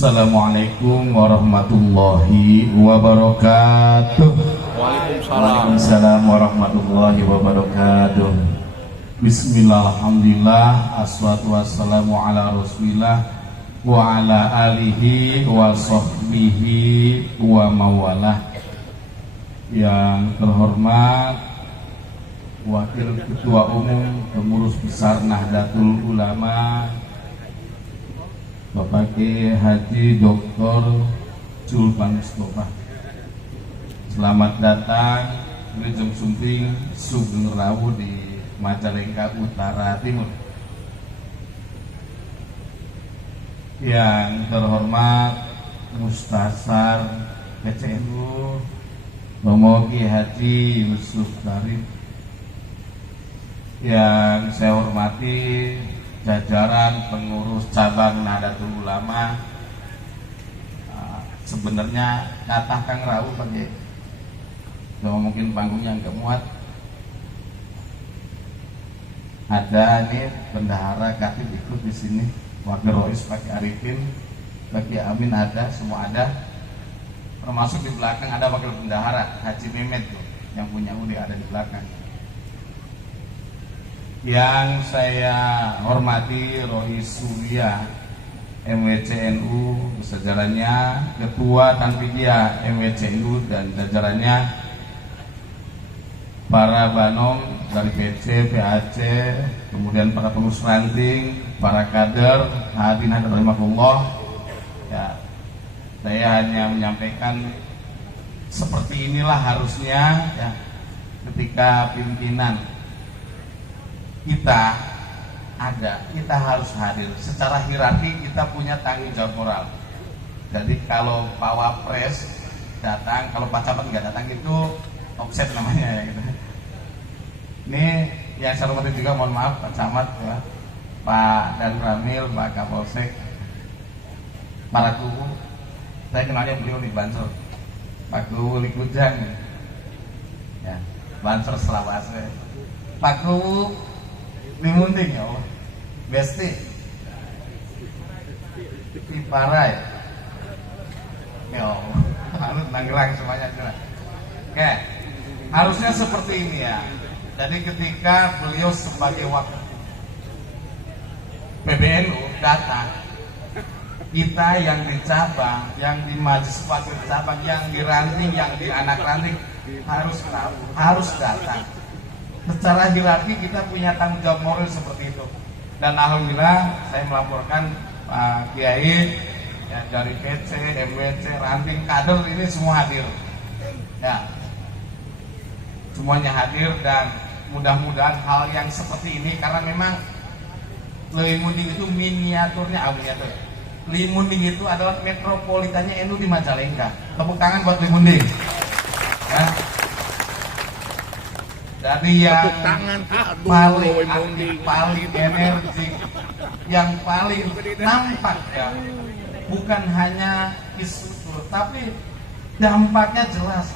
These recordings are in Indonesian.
Assalamualaikum warahmatullahi wabarakatuh. Waalaikumsalam warahmatullahi wabarakatuh. Bismillah, alhamdulillah, assalatu wassalamu ala rasulillah wa ala alihi wa sahbihi wa mawalah. Yang terhormat Wakil Ketua Umum Pengurus Besar Nahdlatul Ulama Bapak Kiai Haji Dr. Julpan Mustafa, selamat datang di Ujung Sumping Sugeng Rawu di Majalengka Utara Timur. Yang terhormat Mustasar PCNU Romo Kiai Haji Yusuf Karim, yang saya hormati jajaran pengurus cabang Nahdlatul Ulama. Sebenarnya kata Kang Rawu pakai, cuma mungkin panggungnya nggak muat. Ada nih bendahara katib ikut di sini, wakil rois pakai Arifin, pakai Amin ada, semua ada. Termasuk di belakang ada wakil bendahara Haji Mehmet tuh, yang punya UD ada di belakang. Yang saya hormati Rois Surya MWCNU sejajarannya, Ketua Tanfidia MWCNU dan jajarannya, para banom dari PC, PAC, kemudian para pengurus ranting, para kader, hadirin hadirat rahimakumullah. Ya, saya hanya menyampaikan seperti inilah harusnya ya, ketika pimpinan kita ada, kita harus hadir. Secara hierarki kita punya tanggung jawab moral. Jadi kalau Pak Wapres datang, kalau Pak Camat nggak datang itu offset namanya ya gitu. Ini yang saya hormati juga, mohon maaf Pak Camat ya, Pak Dan Ramil, Pak Kapolsek, para kubu. Saya kenalnya beliau di Banser, Pak Kubu Likujang ya, Banser Selawase, Pak Kubu Limunding ya Allah, Besti Piparai ya Allah, harus Nanggerang semuanya juga. Oke, harusnya seperti ini ya. Jadi ketika beliau sebagai wakil PBNU datang, kita yang di cabang, yang di majelis wakil cabang, yang di ranting, yang di anak ranting harus datang. Secara hierarki kita punya tanggung jawab moral seperti itu. Dan alhamdulillah saya melaporkan Pak Kiai ya, dari PC, MWC, ranting, kader ini semua hadir. Ya, semuanya hadir dan mudah-mudahan hal yang seperti ini, karena memang Limunding itu miniaturnya miniatur. Limunding itu adalah metropolitannya NU di Majalengka. Tepuk tangan buat Limunding. Ya. Dari yang paling aktif, paling energi, yang paling nampak ya, bukan hanya isu, tapi dampaknya jelas.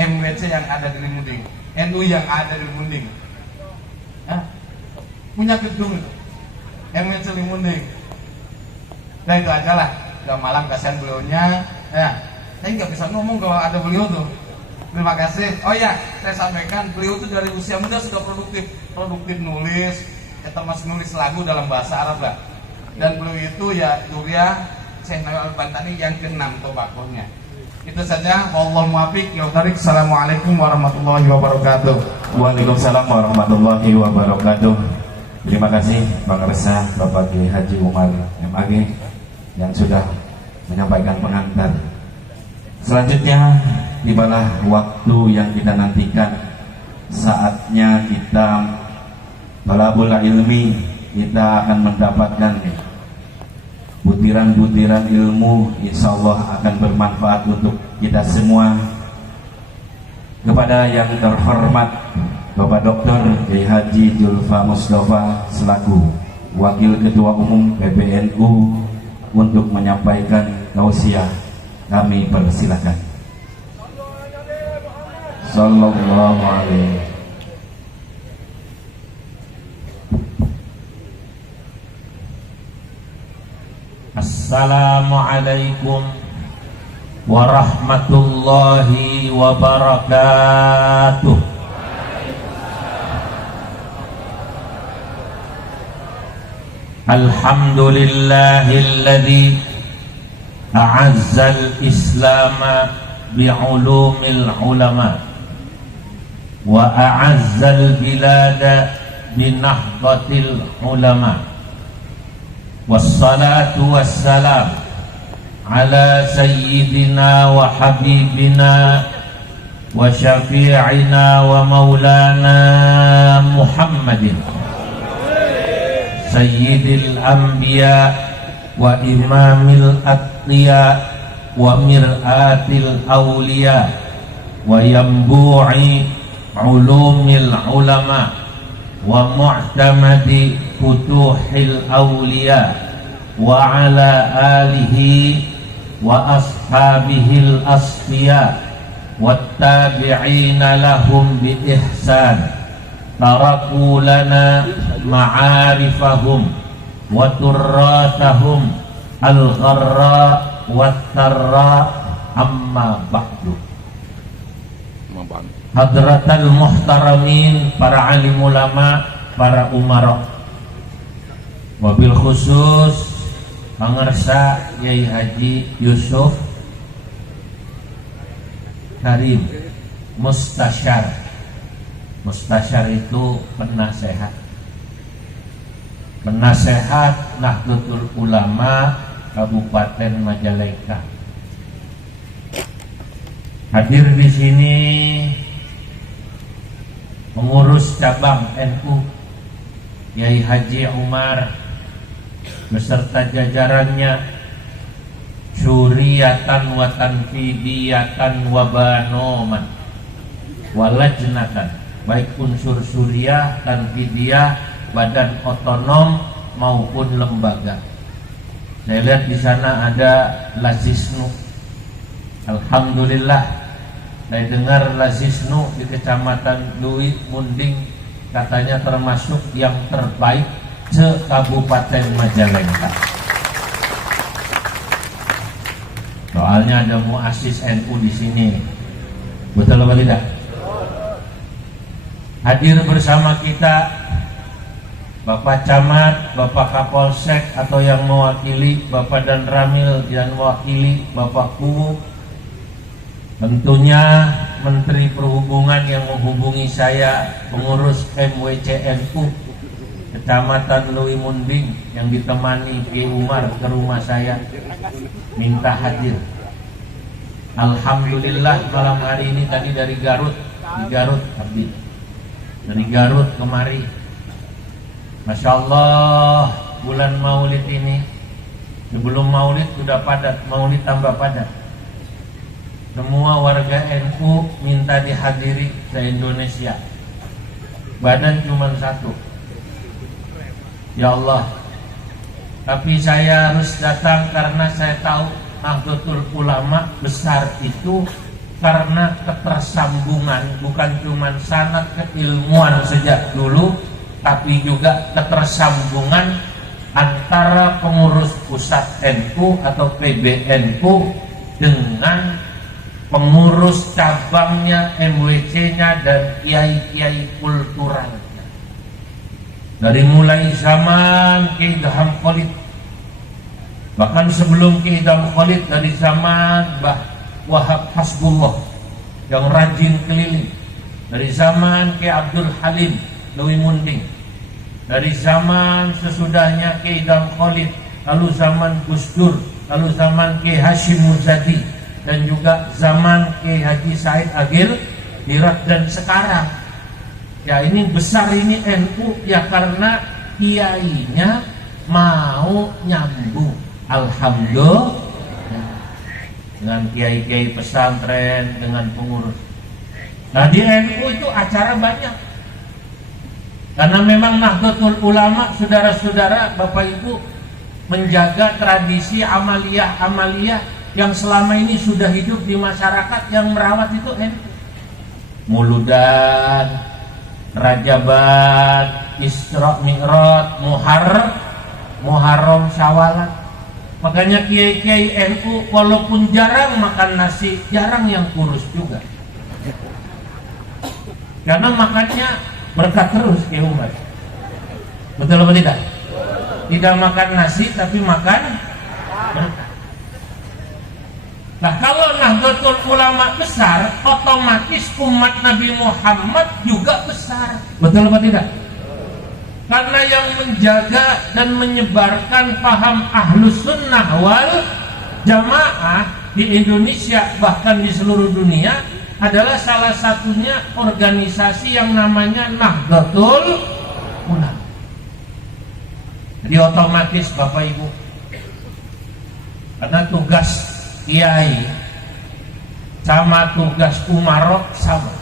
MWC yang ada di Limunding, NU yang ada di Limunding, ya, punya gedung itu, MWC Limunding. Nah itu aja lah, gak malam kasihan beliaunya. Ya, saya nggak bisa ngomong kalau ada beliau tuh. Terima kasih. Oh ya, saya sampaikan beliau itu dari usia muda sudah produktif nulis, ya, termasuk nulis lagu dalam bahasa Arab lah. Dan beliau itu ya Duriah Channel Al-Bantani yang ke-6 tobakonya. Itu saja. Wallahu muwaffiq. Assalamualaikum warahmatullahi wabarakatuh. Waalaikumsalam warahmatullahi wabarakatuh. Terima kasih Bang Resa, Bapak Kiai Haji Umar MAG yang sudah menyampaikan pengantar. Selanjutnya tibalah waktu yang kita nantikan, saatnya kita talabul ilmi, kita akan mendapatkan butiran-butiran ilmu, insya Allah akan bermanfaat untuk kita semua. Kepada yang terhormat Bapak Dr. Kiai Haji Julpan Mustafa selaku Wakil Ketua Umum PBNU untuk menyampaikan tausiah, kami persilakan. Sallallahu alaihi Assalamualaikum warahmatullahi wabarakatuh. Alhamdulillahilladzi a'azzal islama bi'ulumil ulama wa a'azzal bilada binahdatil ulama. Wassalatu wassalam ala sayyidina wa habibina wa syafi'ina wa maulana Muhammadin sayyidil anbiya wa imamil atqiya wa mir'atil awliya wa yambu'i ulumil ulama wa mu'tamadi futuhil awliya wa ala alihi wa ashabihil asfiya wattabi'ina lahum bi ihsan taraku lana ma'arifahum wa turratahum al-gharra wat-tarra amma ba'du. Hadratal muhtaramin, para alim ulama, para umara, wabil khusus pangersa Yai Haji Yusuf Karim Mustasyar. Mustasyar itu penasehat, penasehat Nahdlatul Ulama Kabupaten Majalengka. Hadir di sini pengurus cabang NU Yai Haji Umar beserta jajarannya, syuriyatan wa tanfidiyatan wa banoman walajnatan, baik unsur syuriah, tanfidiyah, badan otonom maupun lembaga. Saya lihat di sana ada Lazisnu. Alhamdulillah, saya dengar Lazisnu di Kecamatan Lui Munding katanya termasuk yang terbaik se-Kabupaten Majalengka. Soalnya ada muassis NU di sini. Betul apa tidak? Hadir bersama kita Bapak Camat, Bapak Kapolsek atau yang mewakili, Bapak Dan Ramil yang mewakili, Bapak Kuwu, tentunya Menteri Perhubungan yang menghubungi saya, pengurus MWCNU Kecamatan Lui Munding yang ditemani Ki Umar ke rumah saya minta hadir. Alhamdulillah malam hari ini tadi dari Garut, di Garut abdi, dari Garut kemari. Masya Allah, bulan Maulid ini, sebelum Maulid sudah padat, Maulid tambah padat. Semua warga NU minta dihadiri se-Indonesia. Badan cuma satu. Ya Allah, tapi saya harus datang karena saya tahu Nahdlatul Ulama besar itu karena ketersambungan, bukan cuma sanad keilmuan sejak dulu, tapi juga ketersambungan antara pengurus pusat NU atau PBNU dengan pengurus cabangnya, MWC-nya, dan kiai-kiai kulturalnya. Dari mulai zaman Ki Idham Khalid, bahkan sebelum Ki Idham Khalid, dari zaman Mbah Wahab Hasbullah yang rajin keliling, dari zaman Ki Abdul Halim Lui Munding, dari zaman sesudahnya Ki Idham Khalid, lalu zaman Gus Dur, lalu zaman Ki Hashim Muzadi, dan juga zaman Ki Haji Said Agil Hirat, dan sekarang ya ini besar ini NU ya karena kiainya mau nyambung. Alhamdulillah, dengan kiai-kiai pesantren, dengan pengurus. Nah di NU itu acara banyak, karena memang Nahdlatul Ulama, saudara-saudara, Bapak Ibu, menjaga tradisi amaliyah yang selama ini sudah hidup di masyarakat. Yang merawat itu NU. Muludan, Rajaban, Isra Mi'raj, Muharram, Syawalan. Makanya kiai-kiai NU walaupun jarang makan nasi, jarang yang kurus juga. Karena makannya berkat terus ya umat. Betul apa tidak? Tidak makan nasi tapi makan berkat. Nah kalau Nahdlatul Ulama besar, otomatis umat Nabi Muhammad juga besar. Betul apa tidak? Karena yang menjaga dan menyebarkan paham ahlus sunnah wal jamaah di Indonesia bahkan di seluruh dunia adalah salah satunya organisasi yang namanya Nahdlatul Ulama. Jadi otomatis Bapak Ibu, karena tugas kiai sama tugas umarok sama.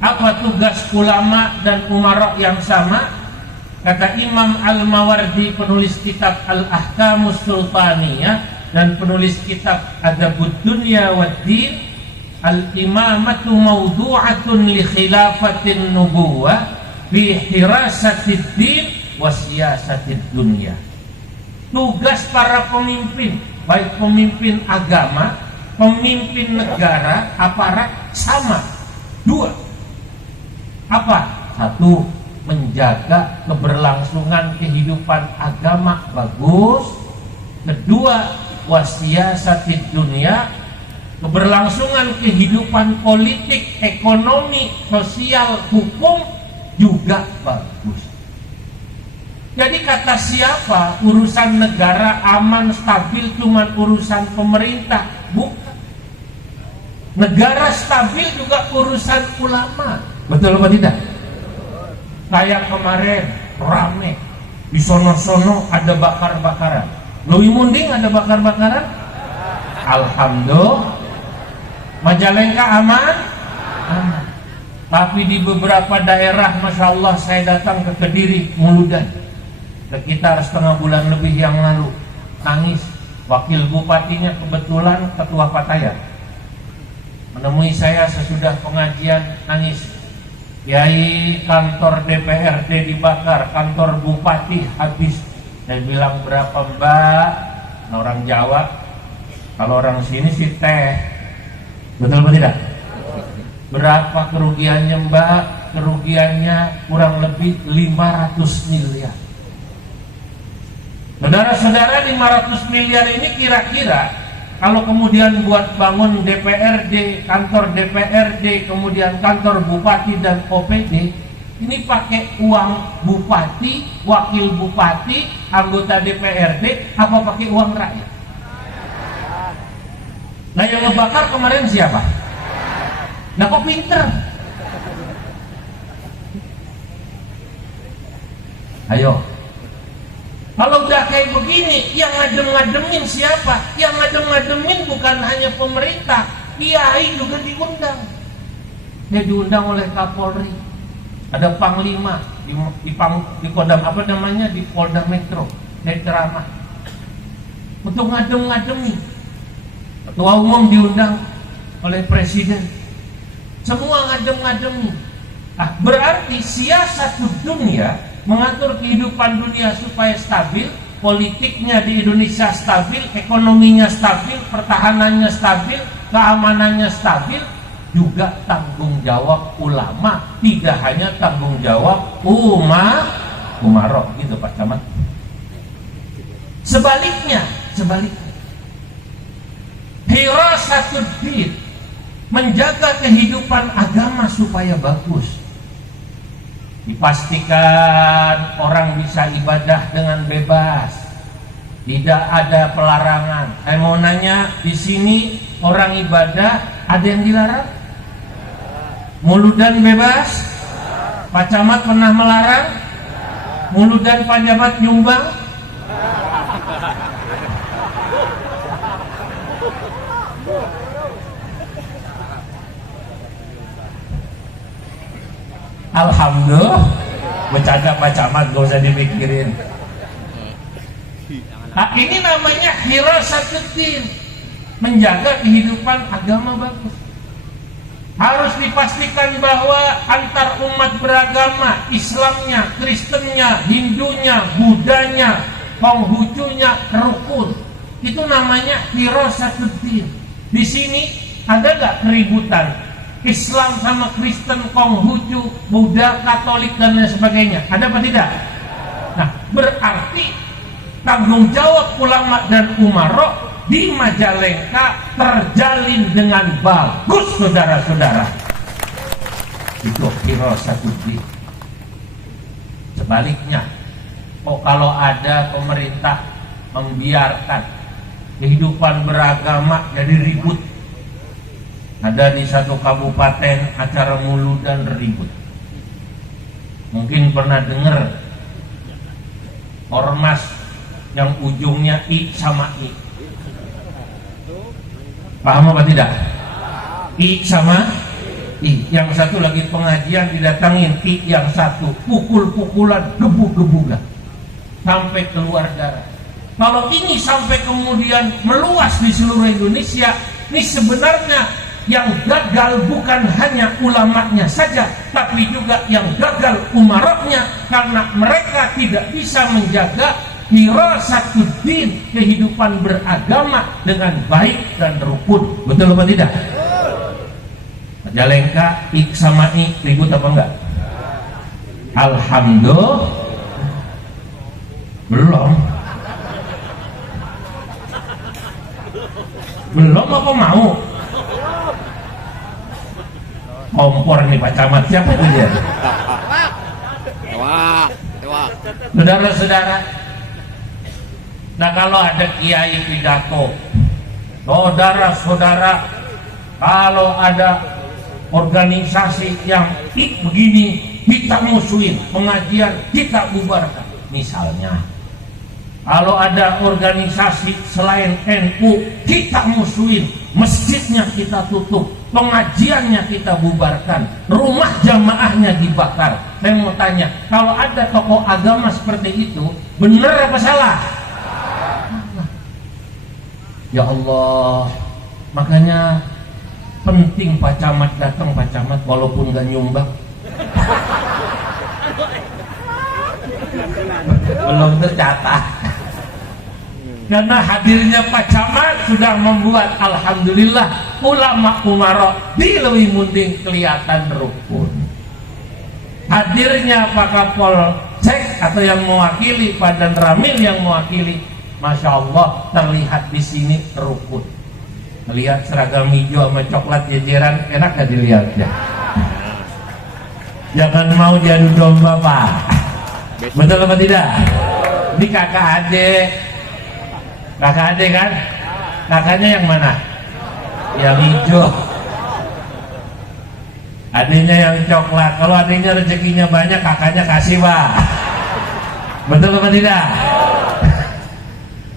Apa tugas ulama dan umarok yang sama? Kata Imam Al-Mawardi, penulis kitab Al-Ahkamus Sultaniyah dan penulis kitab Adabud Dunya Waddin, al-imamatu mawdu'atun li khilafatin nubuwah bi hirasatid din wa siyasatid dunya. Tugas para pemimpin, baik pemimpin agama, pemimpin negara, aparat sama. Dua. Apa? Satu, menjaga keberlangsungan kehidupan agama bagus. Kedua, wasiyasatid dunia, keberlangsungan kehidupan politik, ekonomi, sosial, hukum juga bagus. Jadi kata siapa urusan negara aman stabil cuma urusan pemerintah? Bukan. Negara stabil juga urusan ulama. Betul apa tidak? Kayak kemarin rame di sono-sono ada bakar-bakaran. Lui Munding ada bakar-bakaran? Alhamdulillah. Majalengka aman? Aman. Tapi di beberapa daerah, Masya Allah, saya datang ke Kediri, Muludan, sekitar setengah bulan lebih yang lalu, nangis. Wakil bupatinya kebetulan ketua Pataya menemui saya sesudah pengajian, nangis. Kiai, kantor DPRD dibakar, kantor bupati habis. Saya bilang, berapa mbak? Nah, orang Jawa, kalau orang sini sih teh. Betul atau tidak? Berapa kerugiannya mbak? Kerugiannya kurang lebih 500 miliar. Saudara-saudara, 500 miliar ini kira-kira kalau kemudian buat bangun DPRD, kantor DPRD, kemudian kantor bupati dan OPD, ini pakai uang bupati, wakil bupati, anggota DPRD, apa pakai uang rakyat? Nah yang ngebakar kemarin siapa? Nah kok pinter? Ayo. Kalau udah kayak begini, yang ngadem-ngademin siapa? Yang ngadem-ngademin bukan hanya pemerintah, kiai juga diundang. Dia diundang oleh Kapolri. Ada Panglima di Kodam apa namanya, di Polda Metro. Saya ceramah untuk ngadem-ngademi. Ketua Umum diundang oleh Presiden. Semua ngadem-ngademi. Nah, berarti siasat dunia, mengatur kehidupan dunia supaya stabil, politiknya di Indonesia stabil, ekonominya stabil, pertahanannya stabil, keamanannya stabil, juga tanggung jawab ulama, tidak hanya tanggung jawab umarok gitu Pak Camat. Sebaliknya, hirasatuddin, menjaga kehidupan agama supaya bagus. Dipastikan orang bisa ibadah dengan bebas, tidak ada pelarangan. Saya mau nanya, di sini orang ibadah ada yang dilarang? Muludan bebas? Pak Camat pernah melarang? Muludan Pak Camat nyumbang? Alhamdulillah, bercanda Pak Camat, gak usah dipikirin. Nah, ini namanya hirasatuddin, menjaga kehidupan agama bagus. Harus dipastikan bahwa antar umat beragama, Islamnya, Kristennya, Hindunya, Budanya, Konghucunya rukun. Itu namanya hirasatuddin. Di sini ada nggak keributan Islam sama Kristen, Konghucu, Buddha, Katolik dan lain sebagainya? Ada apa tidak? Nah, berarti tanggung jawab ulama dan umaro di Majalengka terjalin dengan bagus, saudara-saudara. Itu hirasatuddin. Sebaliknya, kalau ada pemerintah membiarkan kehidupan beragama jadi ribut, ada di satu kabupaten acara mulu dan ribut. Mungkin pernah dengar ormas yang ujungnya I sama I. Paham apa tidak? I sama I. Yang satu lagi pengajian didatangin I yang satu, pukul-pukulan, gebuk-gebukan sampai keluar darah. Kalau ini sampai kemudian meluas di seluruh Indonesia, ini sebenarnya yang gagal bukan hanya ulamanya saja, tapi juga yang gagal umaroknya, karena mereka tidak bisa menjaga hirasatuddin, kehidupan beragama dengan baik dan rukun. Betul apa tidak? Majalengka Ik sama I ribut apa enggak? Alhamdulillah belum apa mau? Kompor nih Pak Camat, siapa itu dia? Saudara-saudara, nah kalau ada kiai pidato, saudara-saudara, kalau ada organisasi yang begini, kita musuhin, pengajian kita bubarkan. Misalnya, kalau ada organisasi selain NU, kita musuhin, masjidnya kita tutup, pengajiannya kita bubarkan, rumah jamaahnya dibakar. Saya mau tanya, kalau ada tokoh agama seperti itu, benar apa salah? Ya Allah, makanya penting Pak Camat datang, Pak Camat, walaupun gak nyumbang. Belum tercatat. Karena hadirnya Pak Camat sudah membuat alhamdulillah ulama umaro di Leuwi Munding kelihatan rukun. Hadirnya Pak Kapolsek atau yang mewakili, Pak Dan Ramil yang mewakili, Masya Allah terlihat di sini rukun. Melihat seragam hijau sama coklat jejeran, enak gak dilihatnya? Jangan mau diadu domba Pak. Betul apa tidak? Ini kakak adik. Kakak adik kan? Kakaknya yang mana? Yang hijau. Adiknya yang coklat. Kalau adiknya rezekinya banyak, kakaknya kasih Pak. Betul apa tidak?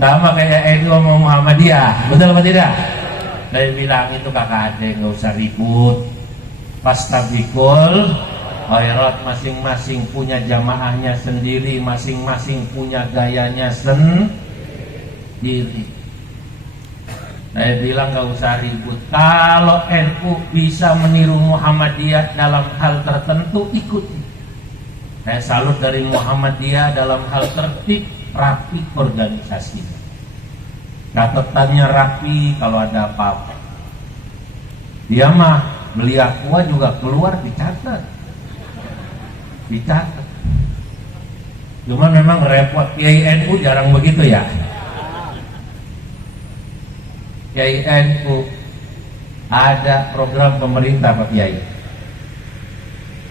Sama kayak NU sama Muhammadiyah. Betul apa tidak? Saya bilang itu kakak adik, nggak usah ribut. Fastabiqul khairat, masing-masing punya jamaahnya sendiri, masing-masing punya gayanya sendiri. Saya bilang gak usah ribut. Kalau NU bisa meniru Muhammadiyah dalam hal tertentu, ikuti. Saya salut dari Muhammadiyah dalam hal tertib, rapi organisasi. Catatannya rapi, kalau ada apa-apa. Dia mah beli aqua juga keluar dicatat. Cuman memang repot. Kiai NU jarang begitu ya. Kiai NU ada program pemerintah Pak Kiai.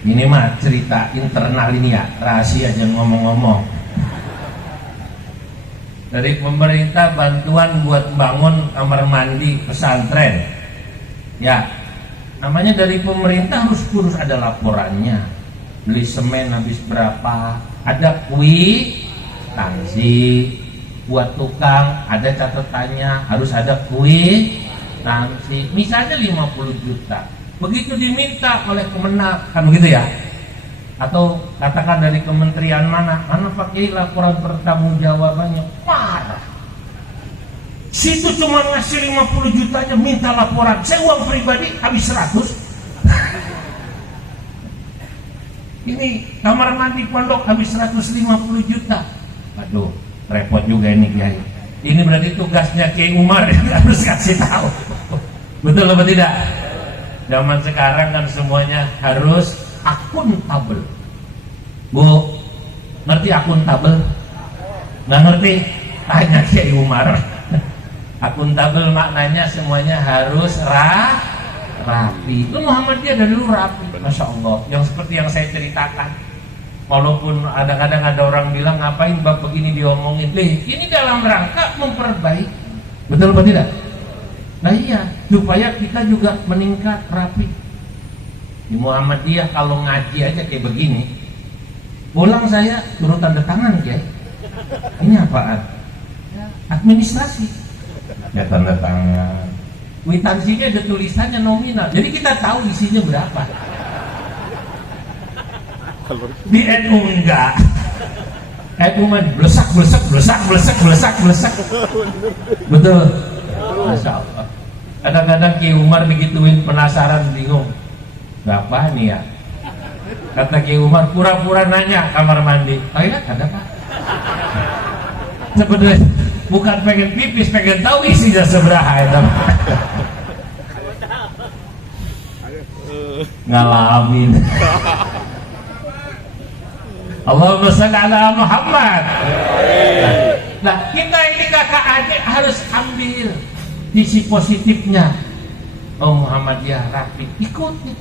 Ini mah cerita internal ini ya, rahasia, jangan ngomong-ngomong. Dari pemerintah bantuan buat bangun kamar mandi pesantren. Ya, namanya dari pemerintah harus ada laporannya. Beli semen habis berapa, ada kwitansi. Buat tukang ada catatannya, harus ada kwitansi. Misalnya 50 juta, begitu diminta oleh Kemenak, kan begitu ya? Atau katakan dari kementerian mana pakai laporan pertanggungjawabannya, parah. Situ cuma ngasih 50 jutanya, minta laporan. Saya uang pribadi habis 100. Ini kamar mandi pondok habis 150 juta. Aduh, repot juga ini Kiai. Ini berarti tugasnya Kiai Umar harus kasih tahu. Betul apa tidak? Zaman sekarang kan semuanya harus akuntabel. Bu, ngerti akuntabel? Nggak ngerti? Tanya Kiai Umar. Akuntabel maknanya semuanya harus rapi. Itu Muhammadiyah dari dulu rapi, Masya Allah. Yang seperti yang saya ceritakan. Walaupun kadang-kadang ada orang bilang ngapain bab begini diomongin, ini dalam rangka memperbaiki. Betul apa tidak? Nah iya, supaya kita juga meningkat rapi. Di Muhammadiyah kalau ngaji aja kayak begini, pulang saya turun tanda tangan ya. Ini apaan? Administrasi. Ya tanda tangan. Kwitansinya ada tulisannya nominal, jadi kita tahu isinya berapa. Di NU enggak. NU mah blesak. Betul. Masya Allah. Kadang-kadang Ki Umar digituin penasaran bingung. Berapa nih ya? Kata Ki Umar pura-pura nanya kamar mandi. Oh iya ada Pak. Sebenarnya bukan pengen pipis, pengen tahu isinya seberapa itu. Ngalamin. Allahumma shalli ala Muhammad. Nah, kita ini kakak adik harus ambil sisi positifnya. Oh Muhammadiyah rapi, ikuti.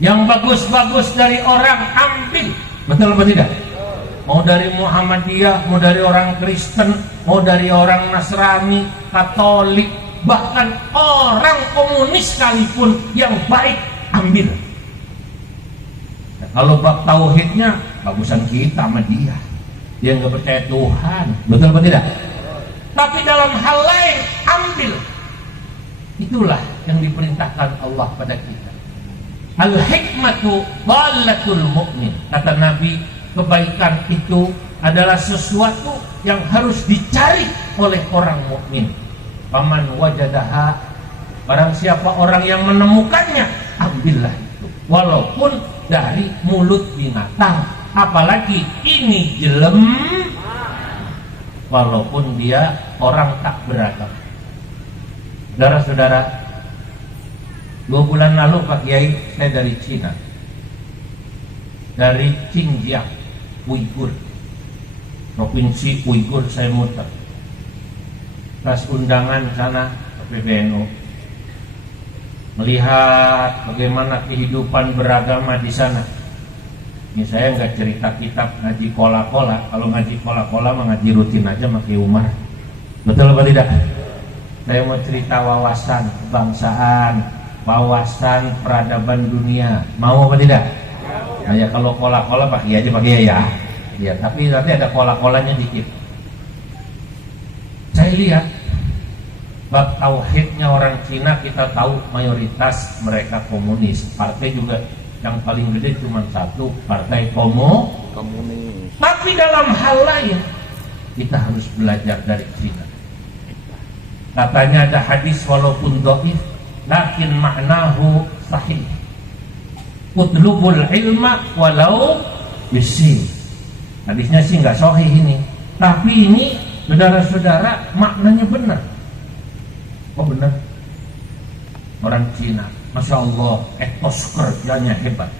Yang bagus-bagus dari orang ambil. Betul apa tidak? Mau dari Muhammadiyah, mau dari orang Kristen, mau dari orang Nasrani, Katolik, bahkan orang komunis sekalipun yang baik ambil. Kalau bab tauhidnya bagusan kita sama dia nggak percaya Tuhan, betul apa tidak? Tapi dalam hal lain ambil. Itulah yang diperintahkan Allah pada kita. Al hikmatu dhalatul mu'min. Kata Nabi, kebaikan itu adalah sesuatu yang harus dicari oleh orang mukmin. Paman wajadaha, barang siapa orang yang menemukannya, ambillah itu. Walaupun dari mulut binatang, apalagi ini jelem, walaupun dia orang tak beragam. Saudara-saudara, 2 bulan lalu Pak Kiai, saya dari Cina, dari Xinjiang, Uighur, provinsi Uighur, saya muter pas undangan sana ke PBNU, melihat bagaimana kehidupan beragama di sana. Ini saya nggak cerita kitab ngaji kola-kola. Kalau ngaji kola-kola mah ngaji rutin aja pakai Umar. Betul apa tidak? Saya mau cerita wawasan kebangsaan, wawasan peradaban dunia. Mau apa tidak? Nah, ya kalau kola-kola pakai aja pakai ya. Ya, tapi nanti ada kola-kolanya dikit. Saya lihat bab tauhidnya orang Cina, kita tahu mayoritas mereka komunis. Partai juga yang paling gede cuma satu, partai komunis. Tapi dalam hal lain kita harus belajar dari Cina. Katanya ada hadis walaupun dhaif, lakin maknahu sahih. Utlubul ilma walau bisi. Hadisnya sih nggak sahih ini, tapi ini saudara-saudara maknanya benar. Oh benar. Orang Cina, Masya Allah, etos kerjanya hebat.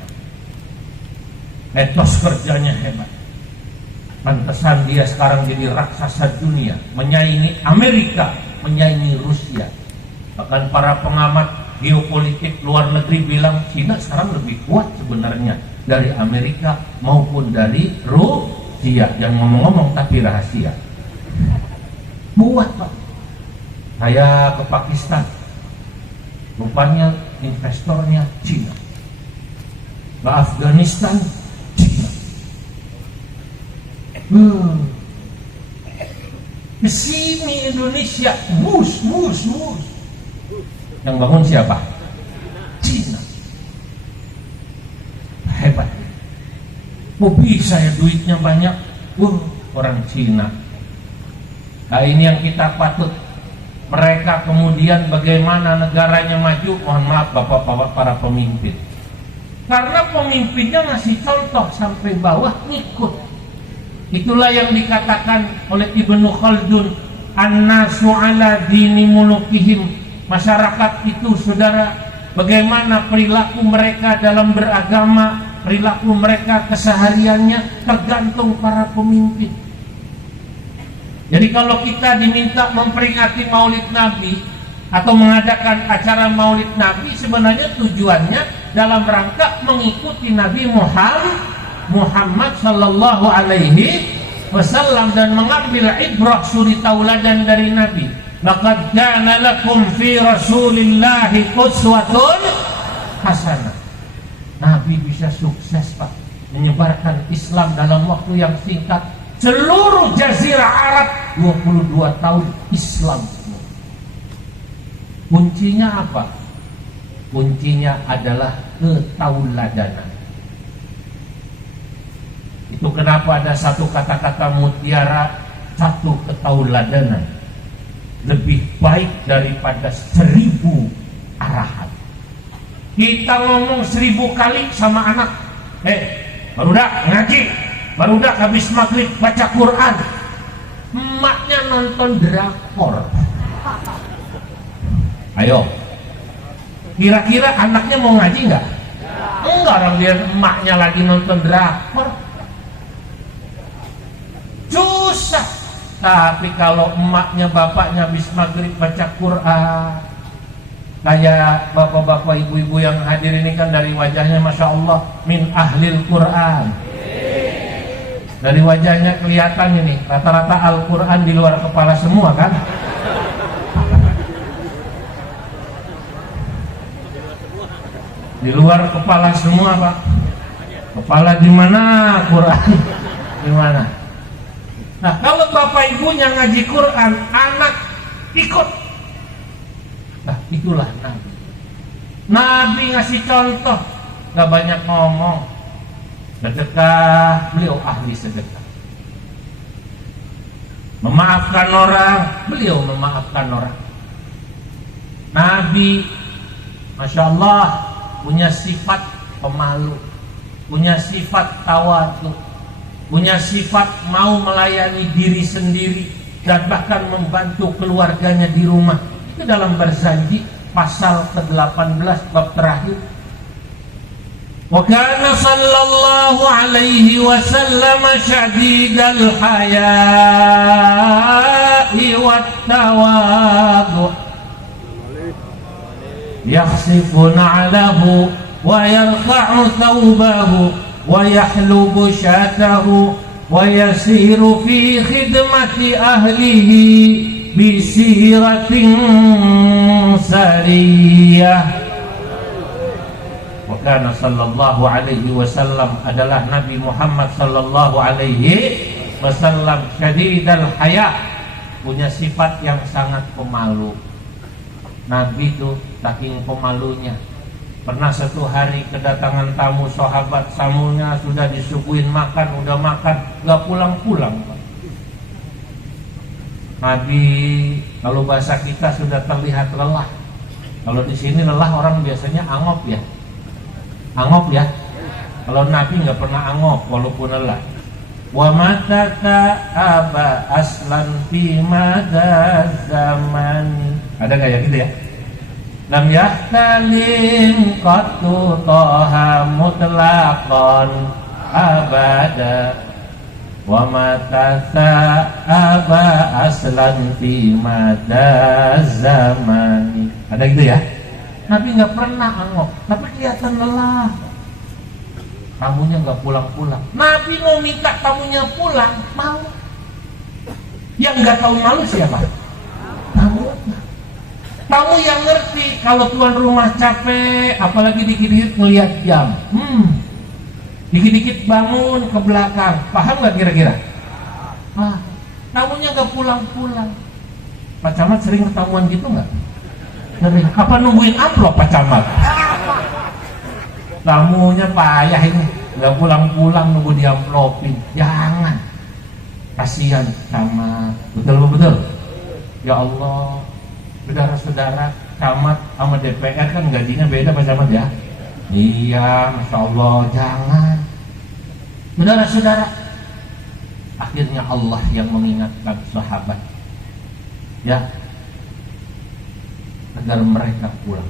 Etos kerjanya hebat. Pantesan dia sekarang jadi raksasa dunia, menyaingi Amerika, menyaingi Rusia. Bahkan para pengamat geopolitik luar negeri bilang Cina sekarang lebih kuat sebenarnya dari Amerika maupun dari Rusia. Yang ngomong-ngomong tapi rahasia. Buat Pak. Saya ke Pakistan, rupanya investornya Cina. Ke Afghanistan, Cina. Ke sini Indonesia, mus. Yang bangun siapa? Cina. Hebat. Kok bisa ya duitnya banyak? Orang Cina. Nah ini yang kita patut. Mereka kemudian bagaimana negaranya maju, mohon maaf bapak-bapak para pemimpin, karena pemimpinnya ngasih contoh sampai bawah ngikut. Itulah yang dikatakan oleh Ibnu Khaldun, an-nasu ala dini mulukihim. Masyarakat itu, saudara, bagaimana perilaku mereka dalam beragama, perilaku mereka kesehariannya tergantung para pemimpin. Jadi kalau kita diminta memperingati Maulid Nabi atau mengadakan acara Maulid Nabi, sebenarnya tujuannya dalam rangka mengikuti Nabi Muhammad sallallahu alaihi wasallam dan mengambil ibrah suri tauladan dari Nabi. Laqad kana lakum fi Rasulillahi uswatun hasanah. Nabi bisa sukses, Pak, menyebarkan Islam dalam waktu yang singkat. Seluruh jazirah Arab 22 tahun Islam. Kuncinya apa? Kuncinya adalah ketauladanan. Itu kenapa ada satu kata-kata mutiara, satu ketauladanan lebih baik daripada 1000 arahan. Kita ngomong 1000 kali sama anak, barudak ngaji, barudak habis maghrib baca Quran, emaknya nonton drakor. Ayo, kira-kira anaknya mau ngaji nggak? Enggak, orang dia emaknya lagi nonton drakor. Susah. Tapi kalau emaknya bapaknya habis maghrib baca Quran, kayak bapak-bapak ibu-ibu yang hadir ini kan dari wajahnya Masya Allah min ahlil Quran. Dari wajahnya kelihatan ini rata-rata Al-Quran di luar kepala semua kan. Di luar kepala semua, Pak. Kepala di mana, Quran di mana? Nah, kalau bapak ibunya ngaji Quran, anak ikut. Nah, itulah Nabi. Nabi ngasih contoh, gak banyak ngomong. Sedekah, beliau ahli sedekah. Memaafkan orang, beliau memaafkan orang. Nabi, Masya Allah, punya sifat pemalu, punya sifat tawadhu, punya sifat mau melayani diri sendiri dan bahkan membantu keluarganya di rumah. Itu dalam Berzanji pasal ke-18 bab terakhir. Wa kana sallallahu alaihi wasallam syadidal haya'i wat tawadhu yakhsifu na'lahu wa yarfa'u thawbahu wa yahlubu syatahu wa yasiru fi khidmati ahlihi bisiratin sariyah. Wa kana sallallahu alaihi wasallam adalah Nabi Muhammad sallallahu alaihi wasallam syadidal haya, punya sifat yang sangat pemalu. Nabi itu saking pemalunya, pernah satu hari kedatangan tamu sahabat, tamunya sudah disuguhin makan, udah makan, gak pulang-pulang. Nabi, kalau bahasa kita sudah terlihat lelah. Kalau di sini lelah orang biasanya angop ya, angop ya. Kalau Nabi nggak pernah angop walaupun lelah. Wa mataka aba aslan fi madza zaman. Ada nggak ya gitu ya? Lam yahtalim qattu taha mutlaqan abada. Wa mataka aba aslan fi madza zaman. Ada gitu ya? Nabi nggak pernah angop, tapi kelihatan lelah. Tamunya nggak pulang-pulang. Nabi mau minta tamunya pulang, mau. Yang nggak tahu malu siapa? Tamunya. Tamu yang ngerti kalau tuan rumah capek, apalagi dikit-dikit ngelihat jam. Dikit-dikit bangun ke belakang. Paham nggak kira-kira? Tamunya nggak pulang-pulang. Pak Camat sering ketahuan gitu nggak? Sering. Apa nungguin amplop Pak Camat? Tamunya payah ini, nggak pulang-pulang nunggu diamplopin. Jangan, kasihan sama betul. Ya Allah, saudara-saudara, camat sama DPR kan gajinya beda Pak Camat ya. Iya, Masya Allah, jangan. Saudara-saudara, Akhirnya Allah yang mengingatkan sahabat, ya, agar mereka pulang.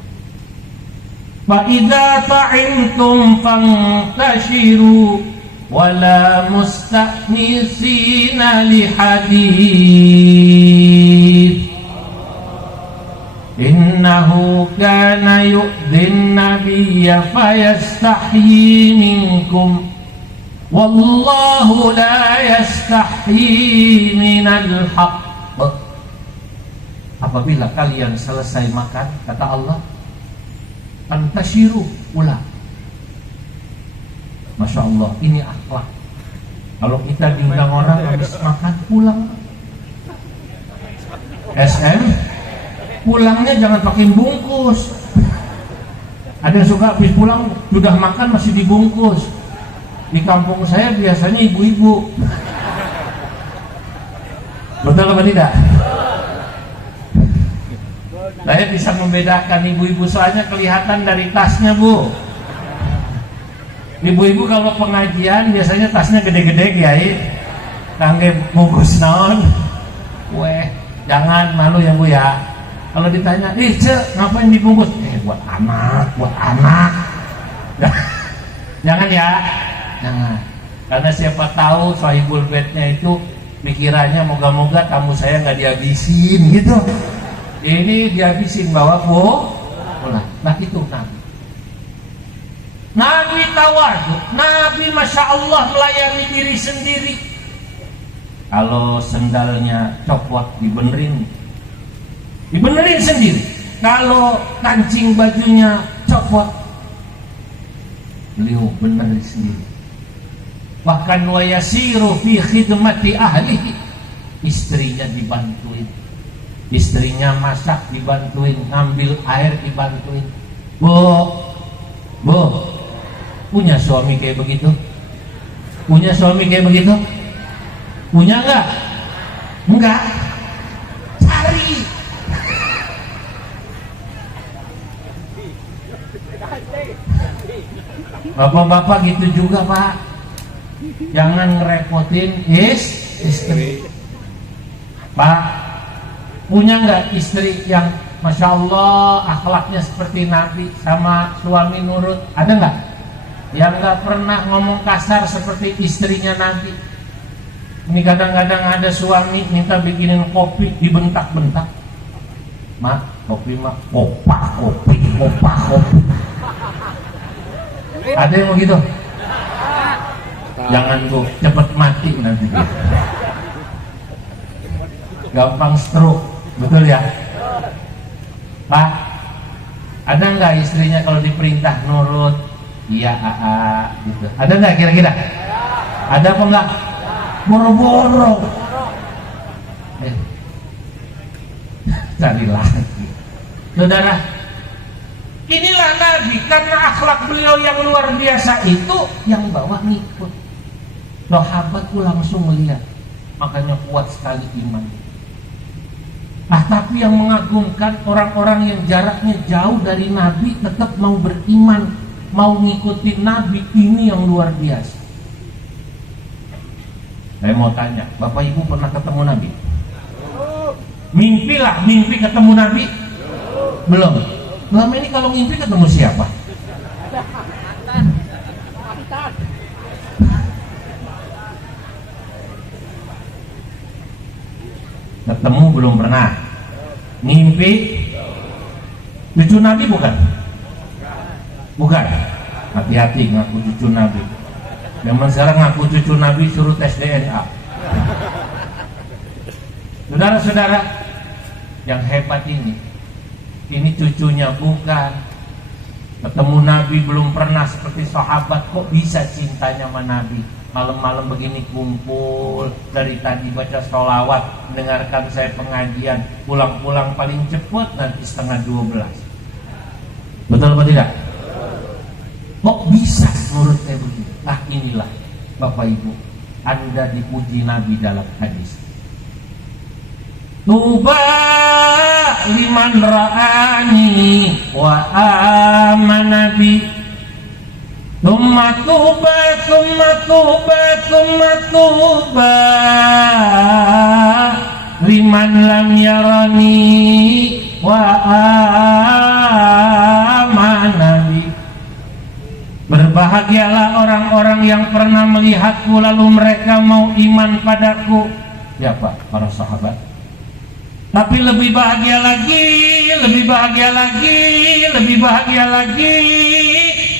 Fa idza ta'imtum fantashiru wala musta'nisina li hadits innahu kana yu'dhin nabiyya fayastahyi minkum wallahu la yastahyi minal haqq. Apabila kalian selesai makan, kata Allah, fantashiru, pulang. Masya Allah, ini akhlak. Kalau kita diundang orang habis makan, pulang. SM, pulangnya jangan pakai bungkus. Ada yang suka habis pulang sudah makan masih dibungkus. Di kampung saya biasanya ibu-ibu. Betul apa tidak? Saya bisa membedakan ibu-ibu soalnya kelihatan dari tasnya, Bu. Ibu-ibu kalau pengajian biasanya tasnya gede-gede, Kiai. Kangge bungkus naon? Weh, jangan malu ya, Bu ya. Kalau ditanya, "Cek, ngapain dibungkus?" Buat anak. Jangan ya. Jangan. Karena siapa tahu sahibul bednya itu pikirannya moga-moga tamu saya nggak dihabisin gitu. Ini dihabisin bawa pulang. Nah itu Nabi tawadhu. Nabi Masya Allah melayani diri sendiri. Kalau sendalnya copot dibenerin sendiri. Kalau kancing bajunya copot, beliau benerin sendiri. Bahkan wa yasiru fi khidmati ahlihi, istrinya dibantuin. Istrinya masak dibantuin, ngambil air dibantuin. Bu, punya suami kayak begitu? Punya suami kayak begitu? Punya enggak? Enggak. Cari. Bapak-bapak gitu juga, Pak. Jangan ngerepotin istri. Pak, punya enggak istri yang Masya Allah akhlaknya seperti Nabi sama suami nurut? Ada enggak? Yang enggak pernah ngomong kasar seperti istrinya Nabi. Ini kadang-kadang ada suami minta bikinin kopi dibentak-bentak. Mak, kopi mak, kopi. Ada yang begitu? Jangan tuh cepet mati nanti. Gampang stroke, betul ya? Pak, ada nggak istrinya kalau diperintah nurut? Iya, gitu. Ada nggak kira-kira? Ada apa nggak? Boro-boro. Cari lagi. Saudara, inilah Nabi, karena akhlak beliau yang luar biasa itu yang bawa ngikut. Sahabat pun langsung melihat, makanya kuat sekali iman. Tapi yang mengagumkan orang-orang yang jaraknya jauh dari Nabi tetap mau beriman, mau ngikutin Nabi, ini yang luar biasa. Saya mau tanya, Bapak Ibu pernah ketemu Nabi? Mimpi ketemu Nabi? Belum. Selama ini kalau mimpi ketemu siapa? Ketemu belum pernah. Mimpi cucu Nabi bukan? Bukan. Hati-hati ngaku cucu Nabi. Zaman sekarang ngaku cucu Nabi suruh tes DNA. Saudara-saudara, yang hebat ini cucunya bukan. Ketemu Nabi belum pernah seperti sahabat, kok bisa cintanya sama Nabi? Malam-malam begini kumpul, dari tadi baca sholawat, mendengarkan saya pengajian, pulang-pulang paling cepat nanti 11:30. Betul apa tidak? Kok bisa menurut saya begitu? Inilah Bapak Ibu, Anda dipuji Nabi dalam hadis. Tuba liman ra'ani wa amana bi Tsumma tuba, tsumma tuba, tsumma tuba liman lam yarani wa amana bi. Berbahagialah orang-orang yang pernah melihatku lalu mereka mau iman padaku. Siapa? Para sahabat. Tapi lebih bahagia lagi, lebih bahagia lagi, lebih bahagia lagi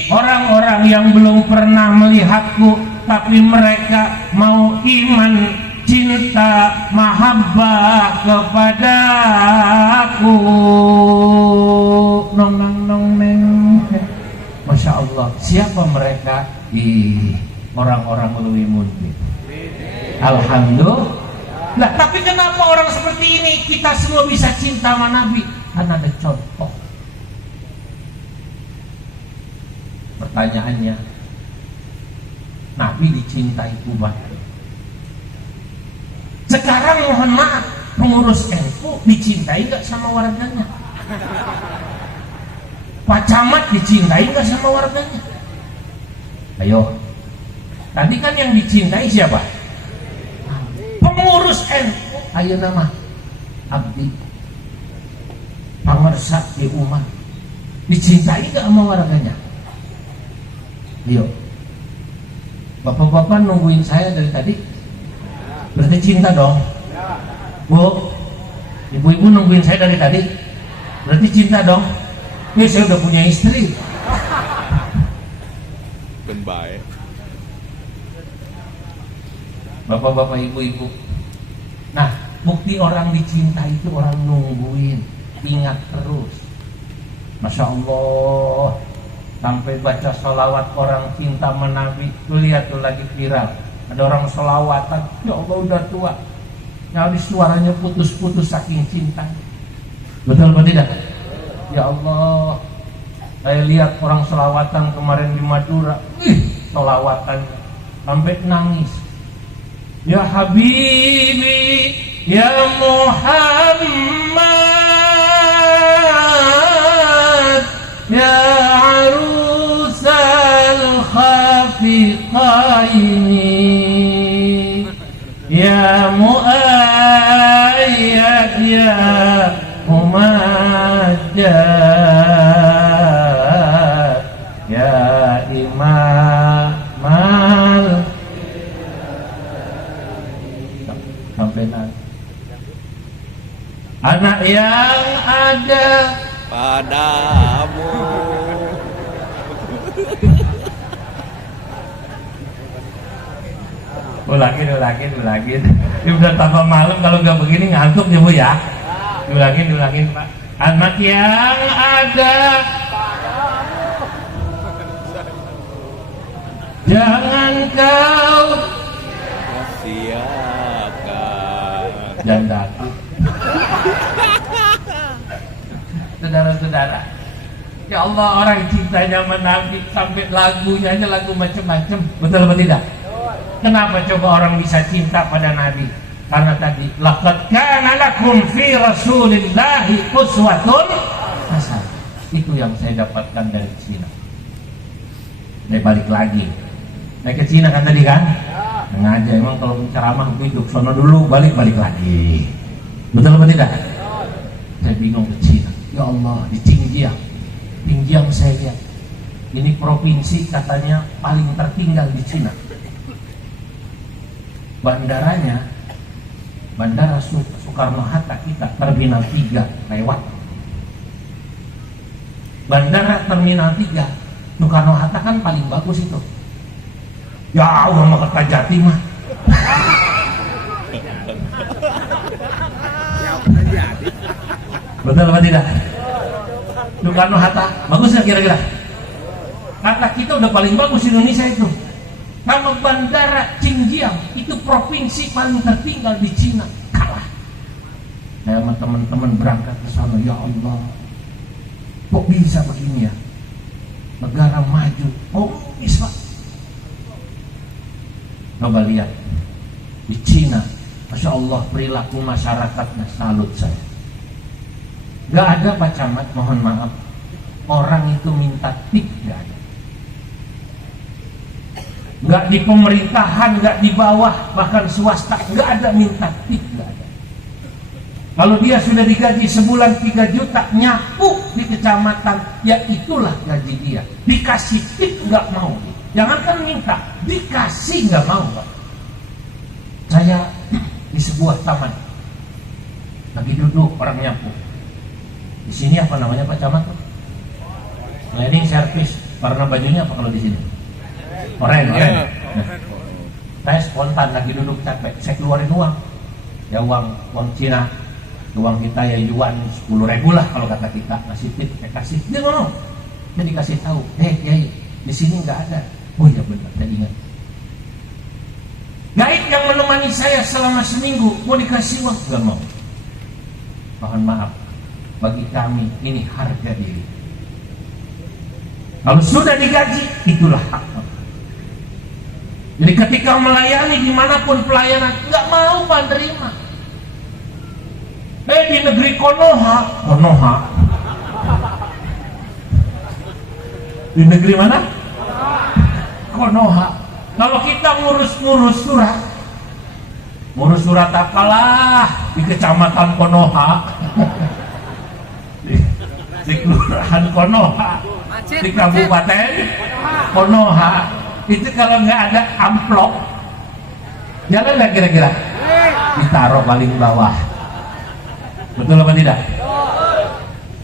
orang-orang yang belum pernah melihatku tapi mereka mau iman, cinta, mahabbah kepadaku. Nong nong nong neng. Masya Allah. Siapa mereka? Orang-orang lebih mulia. Alhamdulillah. Nah, tapi kenapa orang seperti ini kita semua bisa cinta sama Nabi? Karena ada contoh. Pertanyaannya, Nabi dicintai umat. Sekarang mohon maaf, pengurus NU dicintai nggak sama warganya? Pak Camat dicintai nggak sama warganya? Ayo, tadi kan yang dicintai siapa? Pengurus NU. Ayo nama abdi pamersa di umat dicintai nggak sama warganya? Ayo, bapak-bapak nungguin saya dari tadi, berarti cinta dong. Bu, ibu-ibu nungguin saya dari tadi, berarti cinta dong. Ini saya udah punya istri. Baik. Bapak-bapak, ibu-ibu. Nah, bukti orang dicinta itu orang nungguin, ingat terus. Masya Allah, sampai baca sholawat orang cinta menabi. Tuh lihat tuh lagi viral, ada orang sholawatan, ya Allah udah tua, jadi suaranya putus-putus saking cinta. Betul atau tidak? Ya Allah, saya lihat orang sholawatan kemarin di Madura, sholawatan sampai nangis. Ya Habibi, ya Muhammad, ya arusal khafiqaini, ya mu'ayyad, ya mumajjad, ya imamal. Sampai nanti anak yang ada Padamu. ulangin. Ini udah tambah malam, kalau nggak begini ngantuk ya Bu ya. Ulangin Pak. Anak yang ada jangan kau Siapkan. jandaku. Saudara-saudara, ya Allah, orang cintanya sama Nabi sampai lagunya aja lagu macam-macam. Betul atau tidak? Kenapa coba orang bisa cinta pada Nabi? Karena tadi laqad kana lakum fi rasulillahi uswatun hasanah. Itu yang saya dapatkan dari Cina. Saya balik lagi. Naik ke Cina kan tadi kan? Sengaja emang kalau ceramah begitu, sono dulu balik lagi. Betul atau tidak? Saya bingung ke Cina. Ya Allah, di Xinjiang saya lihat. Ini provinsi katanya paling tertinggal di Cina. Bandaranya, Bandara Soekarno-Hatta kita Terminal 3 lewat. Bandara Terminal 3 Soekarno-Hatta kan paling bagus itu. Ya Allah, mau Kertajati mah. Betul apa tidak? Soekarno-Hatta bagus ya kira-kira? Kata kita udah paling bagus Indonesia itu. Sama Bandara Xinjiang itu provinsi paling tertinggal di Cina, kalah. Saya sama teman-teman berangkat ke sana, ya Allah, kok bisa begini ya? Negara maju, bisa. Coba lihat di Cina, Masya Allah, perilaku masyarakatnya salut saya. Gak ada Pak Camat, mohon maaf, orang itu minta tip, gak ada. nggak di pemerintahan, nggak di bawah, bahkan swasta, nggak ada minta tip, nggak ada. Kalau dia sudah digaji sebulan 3 juta, nyapu di kecamatan, ya itulah gaji dia. Dikasih tip nggak mau, jangankan minta, dikasih nggak mau, Pak. Saya di sebuah taman, lagi duduk orang nyapu. Di sini apa namanya Pak Camat? Cleaning service. Warna bajunya apa kalau di sini? Oranye. Nah, saya spontan lagi duduk capek, saya keluarin uang. Ya uang Cina. Uang kita ya yuan 10.000 lah kalau kata kita, ngasih tip, saya kasih. Dia ngomong, dia dikasih tahu, Kiai, di sini nggak ada. Oh iya benar, saya ingat. Gaib yang menemani saya selama seminggu mau dikasih uang, nggak mau. Mohon maaf, bagi kami ini harga diri. Kalau sudah digaji, itulah hak. Jadi ketika melayani dimanapun pelayanan, nggak mau menerima. Di negeri Konoha. Di negeri mana? Konoha. Kalau kita ngurus surat apalah di kecamatan Konoha, di kelurahan Konoha, di kabupaten Konoha, itu kalau nggak ada amplop, jalan nggak kira-kira? Ditaruh paling bawah. Betul apa tidak?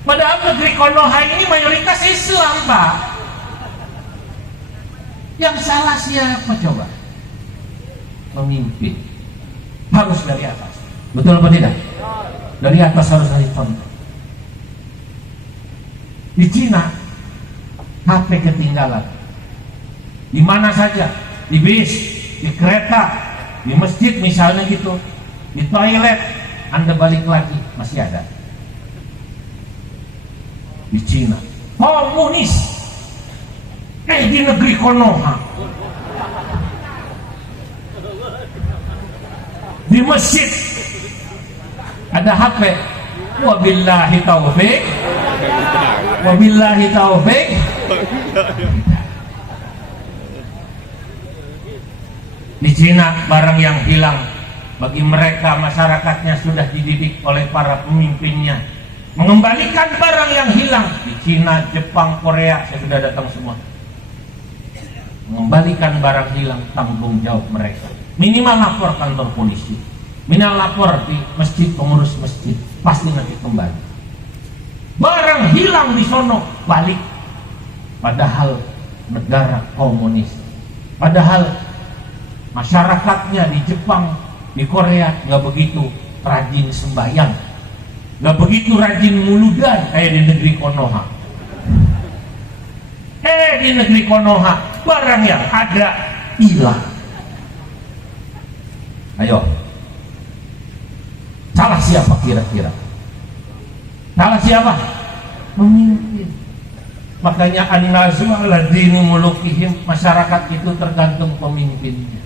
Padahal negeri Konoha ini mayoritas Islam, Pak. Yang salah siapa coba? Pemimpin. Harus dari atas. Betul apa tidak? Dari atas harus ada contoh. Di Cina, HP ketinggalan. Di mana saja, di bis, di kereta, di masjid misalnya gitu, di toilet. Anda balik lagi, masih ada. Di Cina, komunis. Di negeri Konoha, di masjid ada HP. Wabillahi taufik. Wabillahi taufik. Di Cina barang yang hilang, bagi mereka masyarakatnya sudah dididik oleh para pemimpinnya mengembalikan barang yang hilang. Di Cina, Jepang, Korea, saya sudah datang semua. Mengembalikan barang hilang tanggung jawab mereka. Minimal lapor kantor polisi, minimal lapor di masjid, pengurus masjid, pasti nanti kembali. Barang hilang di sono balik. Padahal negara komunis, padahal masyarakatnya di Jepang, di Korea nggak begitu rajin sembahyang, nggak begitu rajin muludan kayak di negeri Konoha. Di negeri Konoha barang yang ada hilang. Ayo, salah siapa kira-kira? Salah siapa? Pemimpin. Makanya an-nasu ala dini mulukihim, masyarakat itu tergantung pemimpinnya.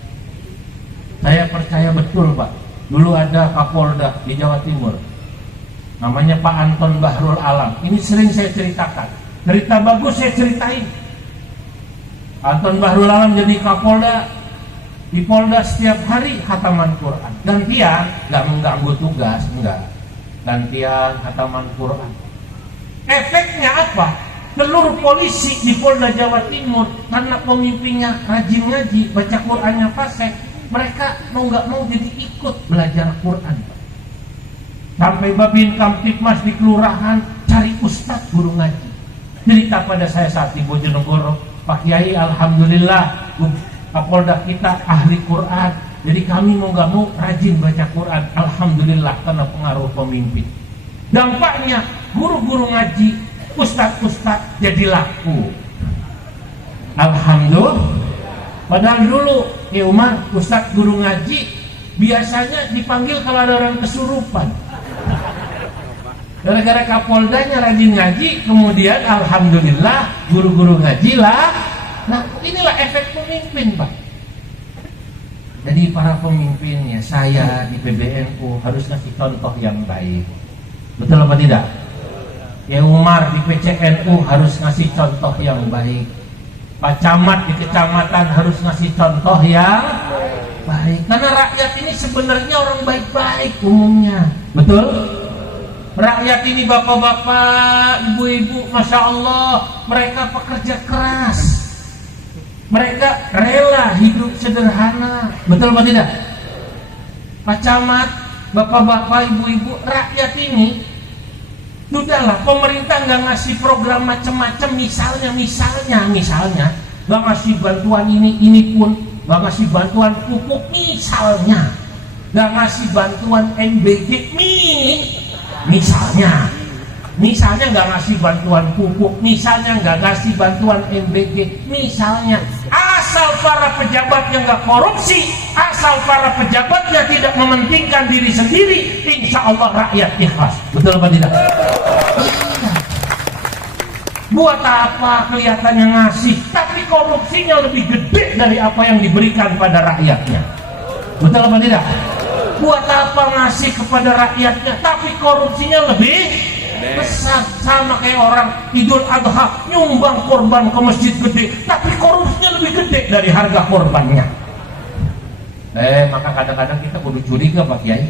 Saya percaya betul, Pak. Dulu ada Kapolda di Jawa Timur, namanya Pak Anton Bahrul Alam. Ini sering saya ceritakan. Cerita bagus saya ceritain. Anton Bahrul Alam jadi Kapolda, di Polda setiap hari khataman Quran. Gantian, nggak mengganggu tugas, enggak. Gantian khataman Quran. Efeknya apa? Seluruh polisi di Polda Jawa Timur, karena pemimpinnya rajin ngaji, baca Qurannya fasih, mereka mau nggak mau jadi ikut belajar Quran. Sampai Babin Kamtipmas di kelurahan cari ustadz guru ngaji. Cerita pada saya saat di Bojonegoro, Pak Kiai, alhamdulillah Kapolda kita ahli Quran, jadi kami mau nggak mau rajin baca Quran. Alhamdulillah karena pengaruh pemimpin. Dampaknya guru-guru ngaji, ustadz-ustadz jadi laku. Alhamdulillah. Padahal dulu ya Umar, ustadz guru ngaji biasanya dipanggil kalau ada orang kesurupan. Gara-gara Kapoldanya rajin ngaji, kemudian alhamdulillah guru-guru ngaji lah. Nah, inilah efek pemimpin, Pak. Jadi para pemimpinnya, saya di PBNU harus kasih contoh yang baik. Betul apa tidak? Ya Umar di PCNU harus ngasih contoh yang baik. Pak Camat di kecamatan harus ngasih contoh yang baik. Karena rakyat ini sebenarnya orang baik-baik umumnya. Betul? Rakyat ini bapak-bapak, ibu-ibu, Masya Allah, mereka pekerja keras. Mereka rela hidup sederhana. Betul apa tidak? Pak Camat, bapak-bapak, ibu-ibu, rakyat ini sudahlah, pemerintah nggak ngasih program macam-macam, misalnya nggak ngasih bantuan ini pun, nggak ngasih bantuan pupuk misalnya, nggak ngasih bantuan MBG misalnya nggak ngasih bantuan pupuk, misalnya nggak ngasih bantuan MBG misalnya, asal para pejabatnya nggak korupsi, asal para pejabatnya tidak mementingkan diri sendiri, insya Allah rakyat ikhlas. Betul apa tidak? Buat apa kelihatannya ngasih, tapi korupsinya lebih gede dari apa yang diberikan pada rakyatnya. Betul apa tidak? Buat apa ngasih kepada rakyatnya, tapi korupsinya lebih besar. Sama kayak orang Idul Adha nyumbang korban ke masjid gede, tapi korupsinya lebih gede dari harga korbannya. Maka kadang-kadang kita kudu curiga Pak Kiai.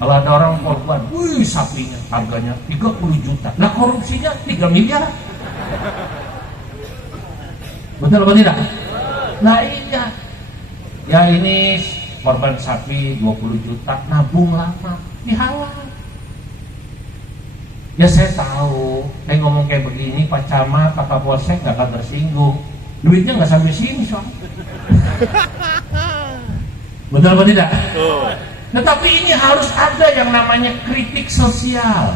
Kalau ada orang korban, wih sapinya harganya 30 juta, nah korupsinya 3 miliar. Betul apa tidak? Nah iya. Ya ini korban sapi 20 juta, nabung lama, dihalal. Ya saya tahu, saya ngomong kayak begini, Pak Camat, Pak Kapolsek gak akan tersinggung. Duitnya gak sampai sini soalnya. Betul apa tidak? Tetapi ini harus ada yang namanya kritik sosial.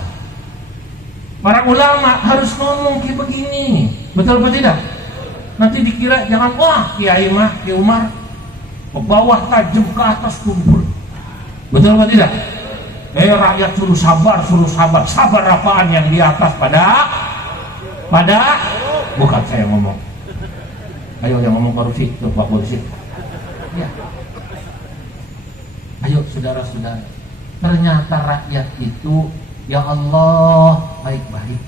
Para ulama harus ngomong kayak begini. Betul apa tidak? Nanti dikira jangan, wah Kiai mah, Kiai Umar ke bawah tajam, ke atas tumpul. Betul apa tidak? Rakyat suruh sabar. Sabar apaan yang di atas pada bukan saya ngomong. Ayo yang ngomong korupsi tuh Pak Polisi. Ya. Ayo saudara-saudara. Ternyata rakyat itu ya Allah baik-baik.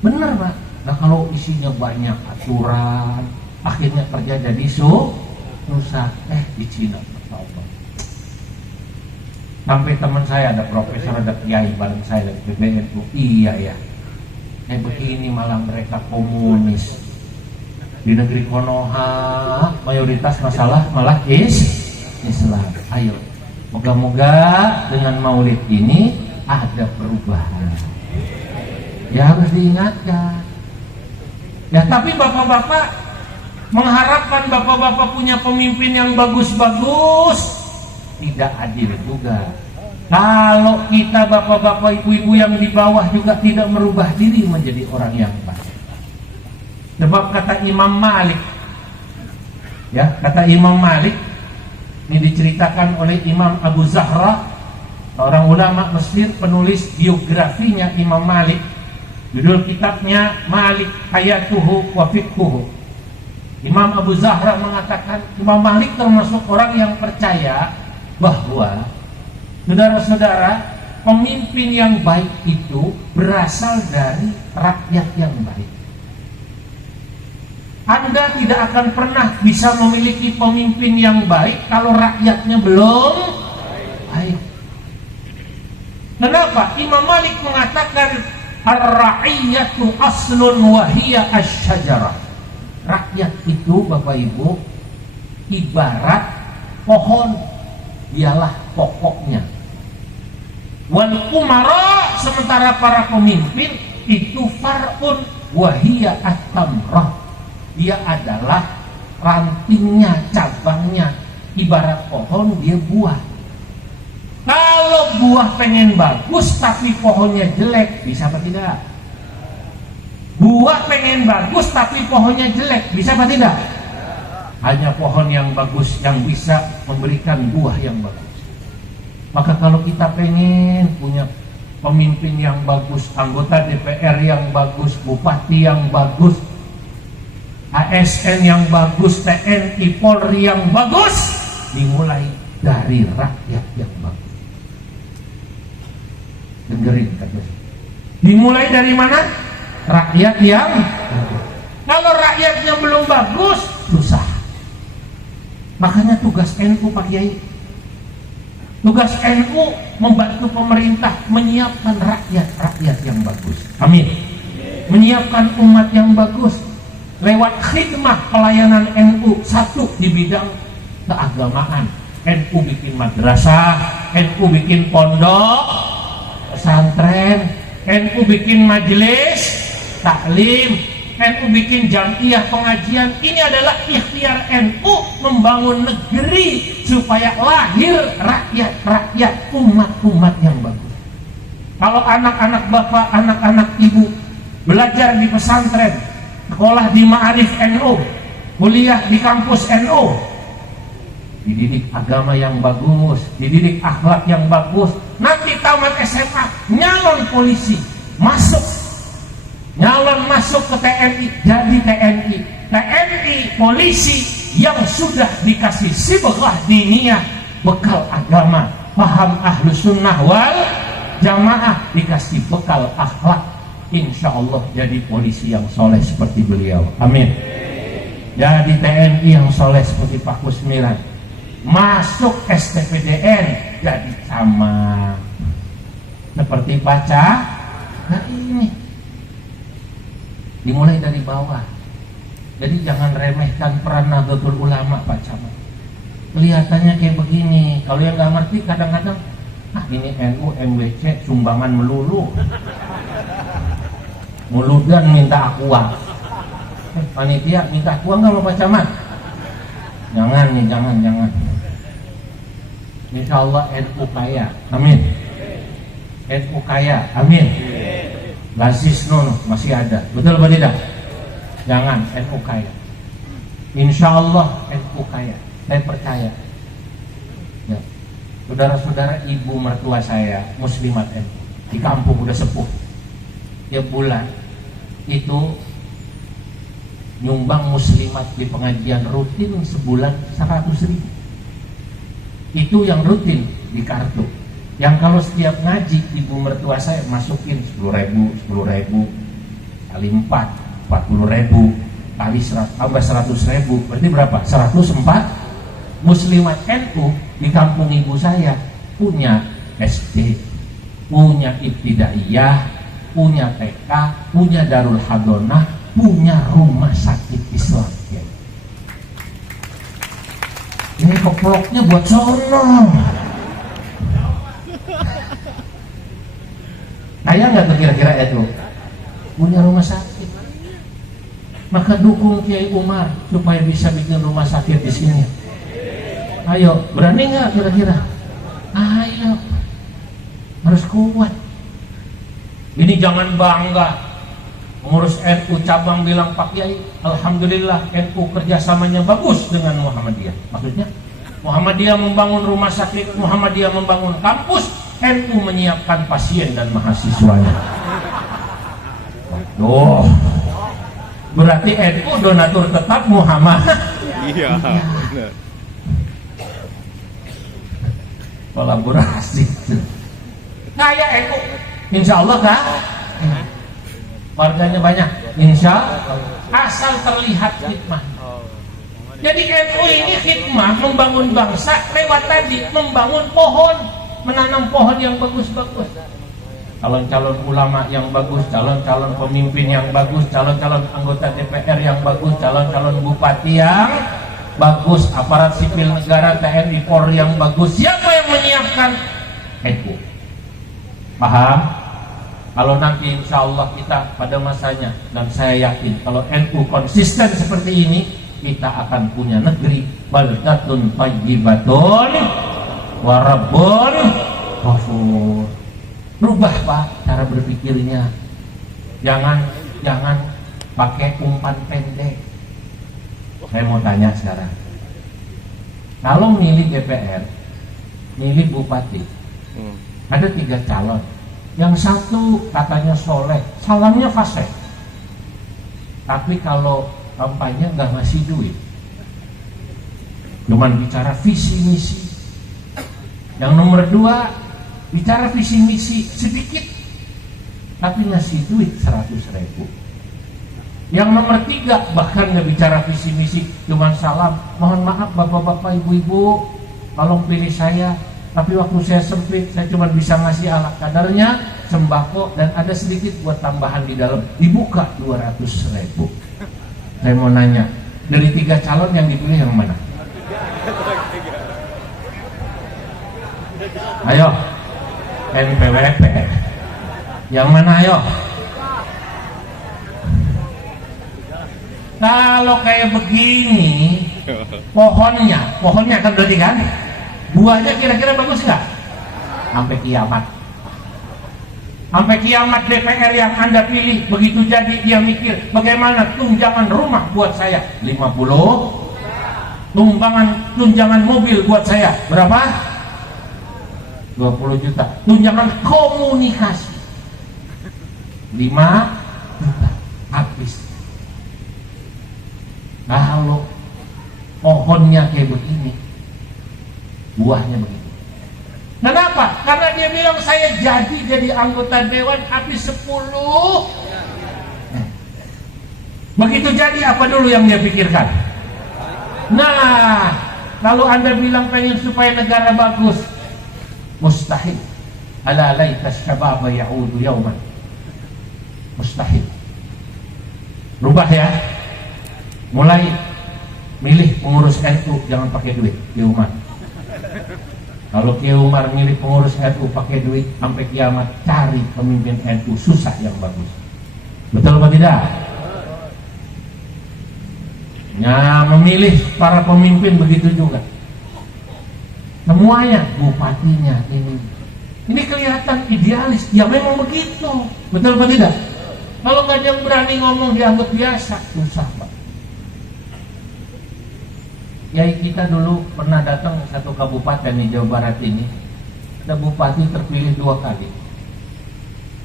Benar Pak. Nah kalau isinya banyak aturan, akhirnya kerja jadi susah. Di Cina Allah. Sampai teman saya ada profesor, ada kiai bareng saya dari PBNU. Iya ya. Begini malah mereka komunis. Di negeri Konoha mayoritas masalah malah Islam. Ayo, moga-moga dengan maulid ini ada perubahan. Ya harus diingatkan. Ya tapi bapak-bapak mengharapkan bapak-bapak punya pemimpin yang bagus-bagus, tidak adil juga. Kalau kita bapak-bapak ibu-ibu yang di bawah juga tidak merubah diri menjadi orang yang baik. Sebab kata Imam Malik, ya kata Imam Malik, ini diceritakan oleh Imam Abu Zahra, seorang ulama Mesir, penulis biografinya Imam Malik. Judul kitabnya Malik Hayatuhu wa Fiqhuhu. Imam Abu Zahra mengatakan Imam Malik termasuk orang yang percaya bahwa saudara-saudara, pemimpin yang baik itu berasal dari rakyat yang baik. Anda tidak akan pernah bisa memiliki pemimpin yang baik kalau rakyatnya belum baik. Kenapa? Imam Malik mengatakan ar-ra'iyatu aslun wa hiya asy-syajarah. Rakyat itu Bapak Ibu ibarat pohon, dialah pokoknya. Wal umara, sementara para pemimpin itu far'un wa hiya at-tamrah. Dia adalah rantingnya, cabangnya. Ibarat pohon, dia buah. Kalau buah pengen bagus tapi pohonnya jelek, bisa apa tidak? Buah pengen bagus tapi pohonnya jelek, bisa apa tidak? Hanya pohon yang bagus yang bisa memberikan buah yang bagus. Maka kalau kita pengen punya pemimpin yang bagus, anggota DPR yang bagus, bupati yang bagus, ASN yang bagus, TNI, Polri yang bagus, dimulai dari rakyat yang bagus. Dengerin kata. Dimulai dari mana? Rakyat yang bagus. Kalau rakyatnya belum bagus, susah. Makanya tugas NU Pak Kiai, tugas NU membantu pemerintah menyiapkan rakyat yang bagus. Amin. Menyiapkan umat yang bagus lewat khidmah pelayanan NU. Satu di bidang keagamaan, NU bikin madrasah, NU bikin pondok pesantren, NU bikin majelis taklim, NU bikin jamiah pengajian. Ini adalah ikhtiar NU membangun negeri supaya lahir rakyat umat yang bagus. Kalau anak-anak bapak, anak-anak ibu belajar di pesantren, sekolah di Ma'arif NU, kuliah di kampus NU, dididik agama yang bagus, dididik akhlak yang bagus, nanti tamat SMA nyalon polisi, nyalon masuk ke TNI, jadi TNI polisi yang sudah dikasih sibghah diniyah, bekal agama, paham ahlus sunnah wal jamaah, dikasih bekal akhlak, insya Allah jadi polisi yang soleh seperti beliau. Amin. Jadi TNI yang soleh seperti Pak Kusmiran, masuk STPDN jadi sama seperti baca. Nah ini dimulai dari bawah. Jadi jangan remehkan peran Nahdlatul Ulama Pak Camat. Kelihatannya kayak begini, kalau yang nggak ngerti kadang-kadang ini NU MWC sumbangan melulu, muludan minta aqua, panitia minta aqua nggak Pak Camat? Jangan. Insya Allah NU kaya, amin. NU kaya, amin. Basis masih ada, betul apa tidak? Jangan, NU kaya. Insya Allah NU kaya, saya percaya. Ya. Saudara-saudara, ibu mertua saya muslimat NU di kampung udah sepuh. Tiap bulan itu nyumbang muslimat di pengajian rutin sebulan 100.000. Itu yang rutin di kartu. Yang kalau setiap ngaji ibu mertua saya masukin 10.000 kali 4 40.000 kali 100 tambah 100.000 berarti berapa? 104. Muslimat NU di kampung ibu saya punya SD, punya ibtidaiyah, punya TK, punya Darul Hadonah, punya rumah sakit Islam. Ini keploknya buat sono. Kaya nggak tuh kira-kira itu? Punya rumah sakit. Maka dukung Kiai Umar supaya bisa bikin rumah sakit di sini. Ayo, berani nggak kira-kira? Ayo, harus kuat. Ini jangan bangga ngurus NU cabang bilang Pak Kiai, alhamdulillah NU kerjasamanya bagus dengan Muhammadiyah. Maksudnya Muhammadiyah membangun rumah sakit, Muhammadiyah membangun kampus, NU menyiapkan pasien dan mahasiswanya. Waduh, berarti NU donatur tetap Muhammad. Iya, benar. Kolaborasi. Kaya NU, insya Allah kan? Warganya banyak, insya Allah. Asal terlihat hikmah. Jadi NU ini hikmah membangun bangsa lewat tadi membangun pohon, menanam pohon yang bagus-bagus. Calon-calon ulama yang bagus, calon-calon pemimpin yang bagus, calon-calon anggota DPR yang bagus, calon-calon bupati yang bagus, aparat sipil negara TNI Polri yang bagus. Siapa yang menyiapkan? NU. Paham? Kalau nanti insya Allah kita pada masanya, dan saya yakin kalau NU konsisten seperti ini, kita akan punya negeri baldatun thayyibatun wa rabbun ghafur. Rubah Pak cara berpikirnya. Jangan pakai umpan pendek. Saya mau tanya sekarang. Kalau milih DPR, milih bupati, ada 3 calon. Yang satu katanya soleh, salamnya fasih. Tapi kalau kampanye nggak ngasih duit, cuman bicara visi misi. Yang nomor 2 bicara visi misi sedikit, tapi ngasih duit 100.000. Yang nomor 3 bahkan nggak bicara visi misi, cuma salam. Mohon maaf bapak-bapak, ibu-ibu, tolong pilih saya. Tapi waktu saya sempit, saya cuma bisa ngasih ala kadarnya, sembako, dan ada sedikit buat tambahan di dalam. Dibuka 200.000. Saya mau nanya, dari 3 calon yang dipilih yang mana? Ayo, NPWP. Yang mana ayo? Kalau kayak begini, pohonnya kan berarti kan? Buahnya kira-kira bagus nggak? Sampai kiamat. Sampai kiamat DPR yang Anda pilih, begitu jadi dia mikir bagaimana tunjangan rumah buat saya 50, tunjangan mobil buat saya berapa? 20 juta. Tunjangan komunikasi 5 juta. Habis. Kalau pohonnya kayak begini, buahnya begitu. Kenapa? Karena dia bilang saya jadi anggota dewan habis 10. Begitu jadi apa dulu yang dia pikirkan? Nah, kalau Anda bilang pengen supaya negara bagus, mustahil. Ala laita syababa ya'udu yauman. Mustahil. Rubah ya. Mulai milih pengurus NU, jangan pakai duit, Ki Umar. Kalau Ki Umar milih pengurus NU pakai duit, sampai kiamat cari pemimpin NU susah yang bagus. Betul apa tidak? Ya, memilih para pemimpin begitu juga. Semuanya, bupatinya ini kelihatan idealis. Ya memang begitu. Betul apa tidak? Kalau nggak ada yang berani ngomong dianggap biasa, susah Pak. Yai kita dulu pernah datang ke satu kabupaten di Jawa Barat ini. Ada bupati terpilih 2 kali.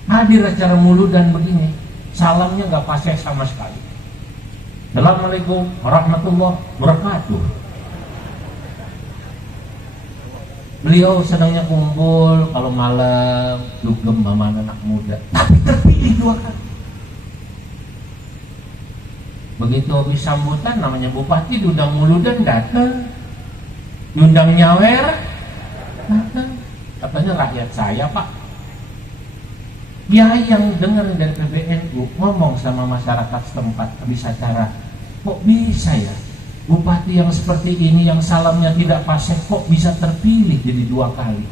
Hadir acara mulu dan begini, salamnya nggak fasih sama sekali. Assalamualaikum warahmatullahi wabarakatuh. Beliau sedangnya kumpul kalau malam, dugem sama anak muda. Tapi terpilih 2 kali. Begitu habis sambutan, namanya bupati diundang mulu dan datang, diundang nyawer, datang. Katanya rakyat saya Pak. Dia yang dengar dari PBNU ngomong sama masyarakat setempat habis acara, kok bisa ya bupati yang seperti ini yang salamnya tidak fasih kok bisa terpilih jadi 2 kali?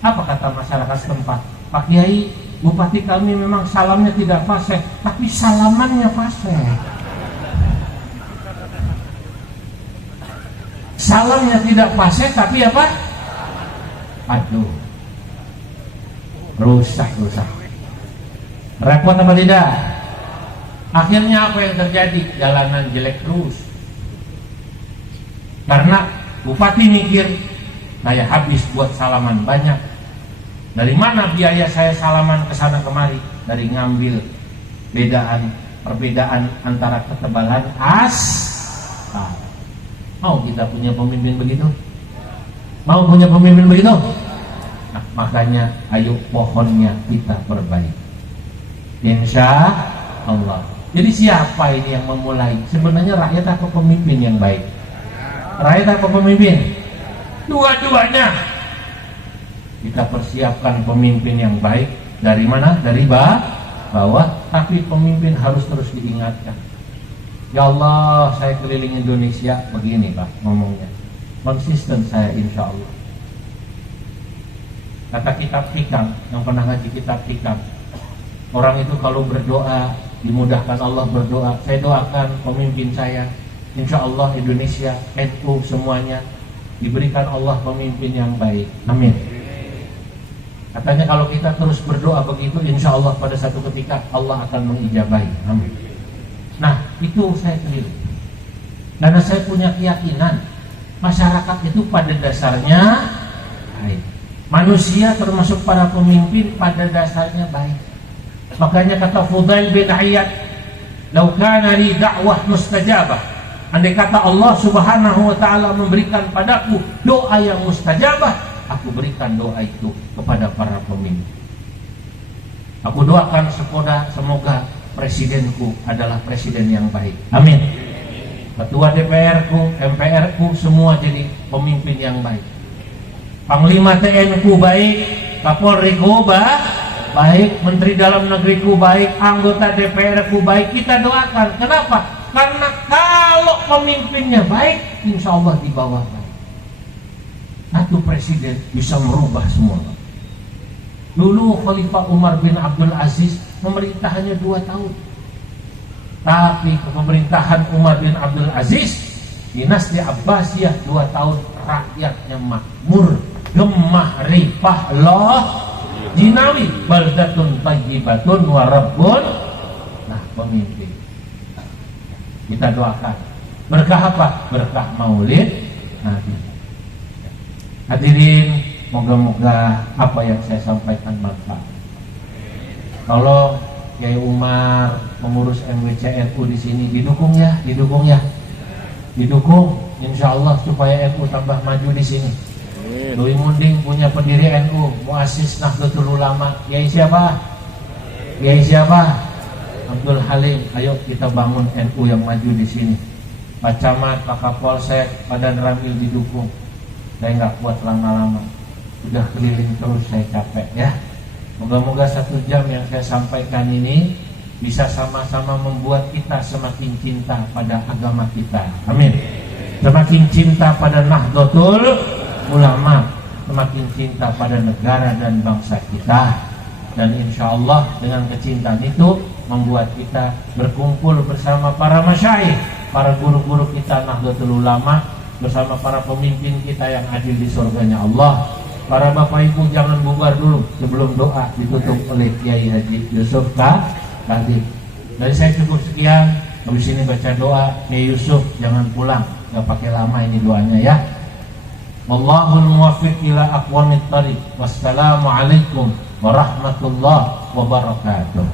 Apa kata masyarakat setempat? Pak Kiai, bupati kami memang salamnya tidak fasih, tapi salamannya fasih. Salamnya tidak fasih tapi apa? Aduh, rusak. Repot apa tidak? Akhirnya apa yang terjadi? Jalanan jelek terus. Karena bupati mikir, saya habis buat salaman banyak. Dari mana biaya saya salaman ke sana kemari? Dari ngambil perbedaan antara ketebalan aspal. Mau kita punya pemimpin begitu? Mau punya pemimpin begitu? Nah, makanya ayo pohonnya kita perbaiki. Insya Allah. Jadi siapa ini yang memulai? Sebenarnya rakyat atau pemimpin yang baik? Rakyat atau pemimpin? Dua-duanya. Kita persiapkan pemimpin yang baik. Dari mana? Dari bawah. Tapi pemimpin harus terus diingatkan. Ya Allah, saya keliling Indonesia begini Pak ngomongnya. Konsisten saya insya Allah. Kata kitab hikam, yang pernah ngaji kitab hikam, orang itu kalau berdoa dimudahkan Allah berdoa. Saya doakan pemimpin saya, insya Allah Indonesia, NU semuanya diberikan Allah pemimpin yang baik. Amin. Katanya kalau kita terus berdoa begitu, insya Allah pada satu ketika Allah akan mengijabahi. Amin. Nah, itu saya keliru. Karena saya punya keyakinan masyarakat itu pada dasarnya baik. Manusia termasuk para pemimpin pada dasarnya baik. Makanya kata Fudail bin Iyad, "Lau kana li da'wah mustajabah." Andai kata Allah Subhanahu wa taala memberikan padaku doa yang mustajabah, aku berikan doa itu kepada para pemimpin. Aku doakan semoga presidenku adalah presiden yang baik. Amin. Ketua DPR-ku, MPR-ku semua jadi pemimpin yang baik. Panglima TNI-ku baik, Kapolri-ku baik, Menteri Dalam Negeri-ku baik, anggota DPR-ku baik. Kita doakan. Kenapa? Karena kalau pemimpinnya baik, insya Allah di bawah baik. Satu presiden bisa merubah semua. Dulu Khalifah Umar bin Abdul Aziz pemerintahannya 2 tahun. Tapi pemerintahan Umar bin Abdul Aziz, dinasti Abbasiyah 2 tahun, rakyatnya makmur, gemah ripah loh jinawi, baldatun tayyibatun wa rabbun. Nah, pemimpin kita doakan berkah apa? Berkah Maulid Nabi. Hadirin, moga-moga apa yang saya sampaikan manfaat. Kalau Kiai Umar pengurus MWCNU di sini didukung ya, didukung insya Allah supaya NU tambah maju di sini. Doi Munding punya pendiri NU, muassis Nahdlatul Ulama. Kiai siapa? Abdul Halim. Ayo kita bangun NU yang maju di sini. Pak Camat, Pak Kapolsek, Badan Ramil didukung. Saya nggak kuat lama-lama, udah keliling terus, saya capek ya. Moga-moga 1 jam yang saya sampaikan ini bisa sama-sama membuat kita semakin cinta pada agama kita. Amin. Semakin cinta pada Nahdlatul Ulama, semakin cinta pada negara dan bangsa kita. Dan insya Allah dengan kecintaan itu membuat kita berkumpul bersama para masyayikh, para guru-guru kita Nahdlatul Ulama, bersama para pemimpin kita yang adil di surganya Allah. Para bapak ibu jangan bubar dulu sebelum doa ditutup oleh Kiai Haji Yusuf Kadir. Dari saya cukup sekian. Habis ini baca doa. Kiai Yusuf jangan pulang, gak pakai lama ini doanya ya. Wallahul muwaffiq ila aqwamit thariq. Wassalamualaikum warahmatullahi wabarakatuh.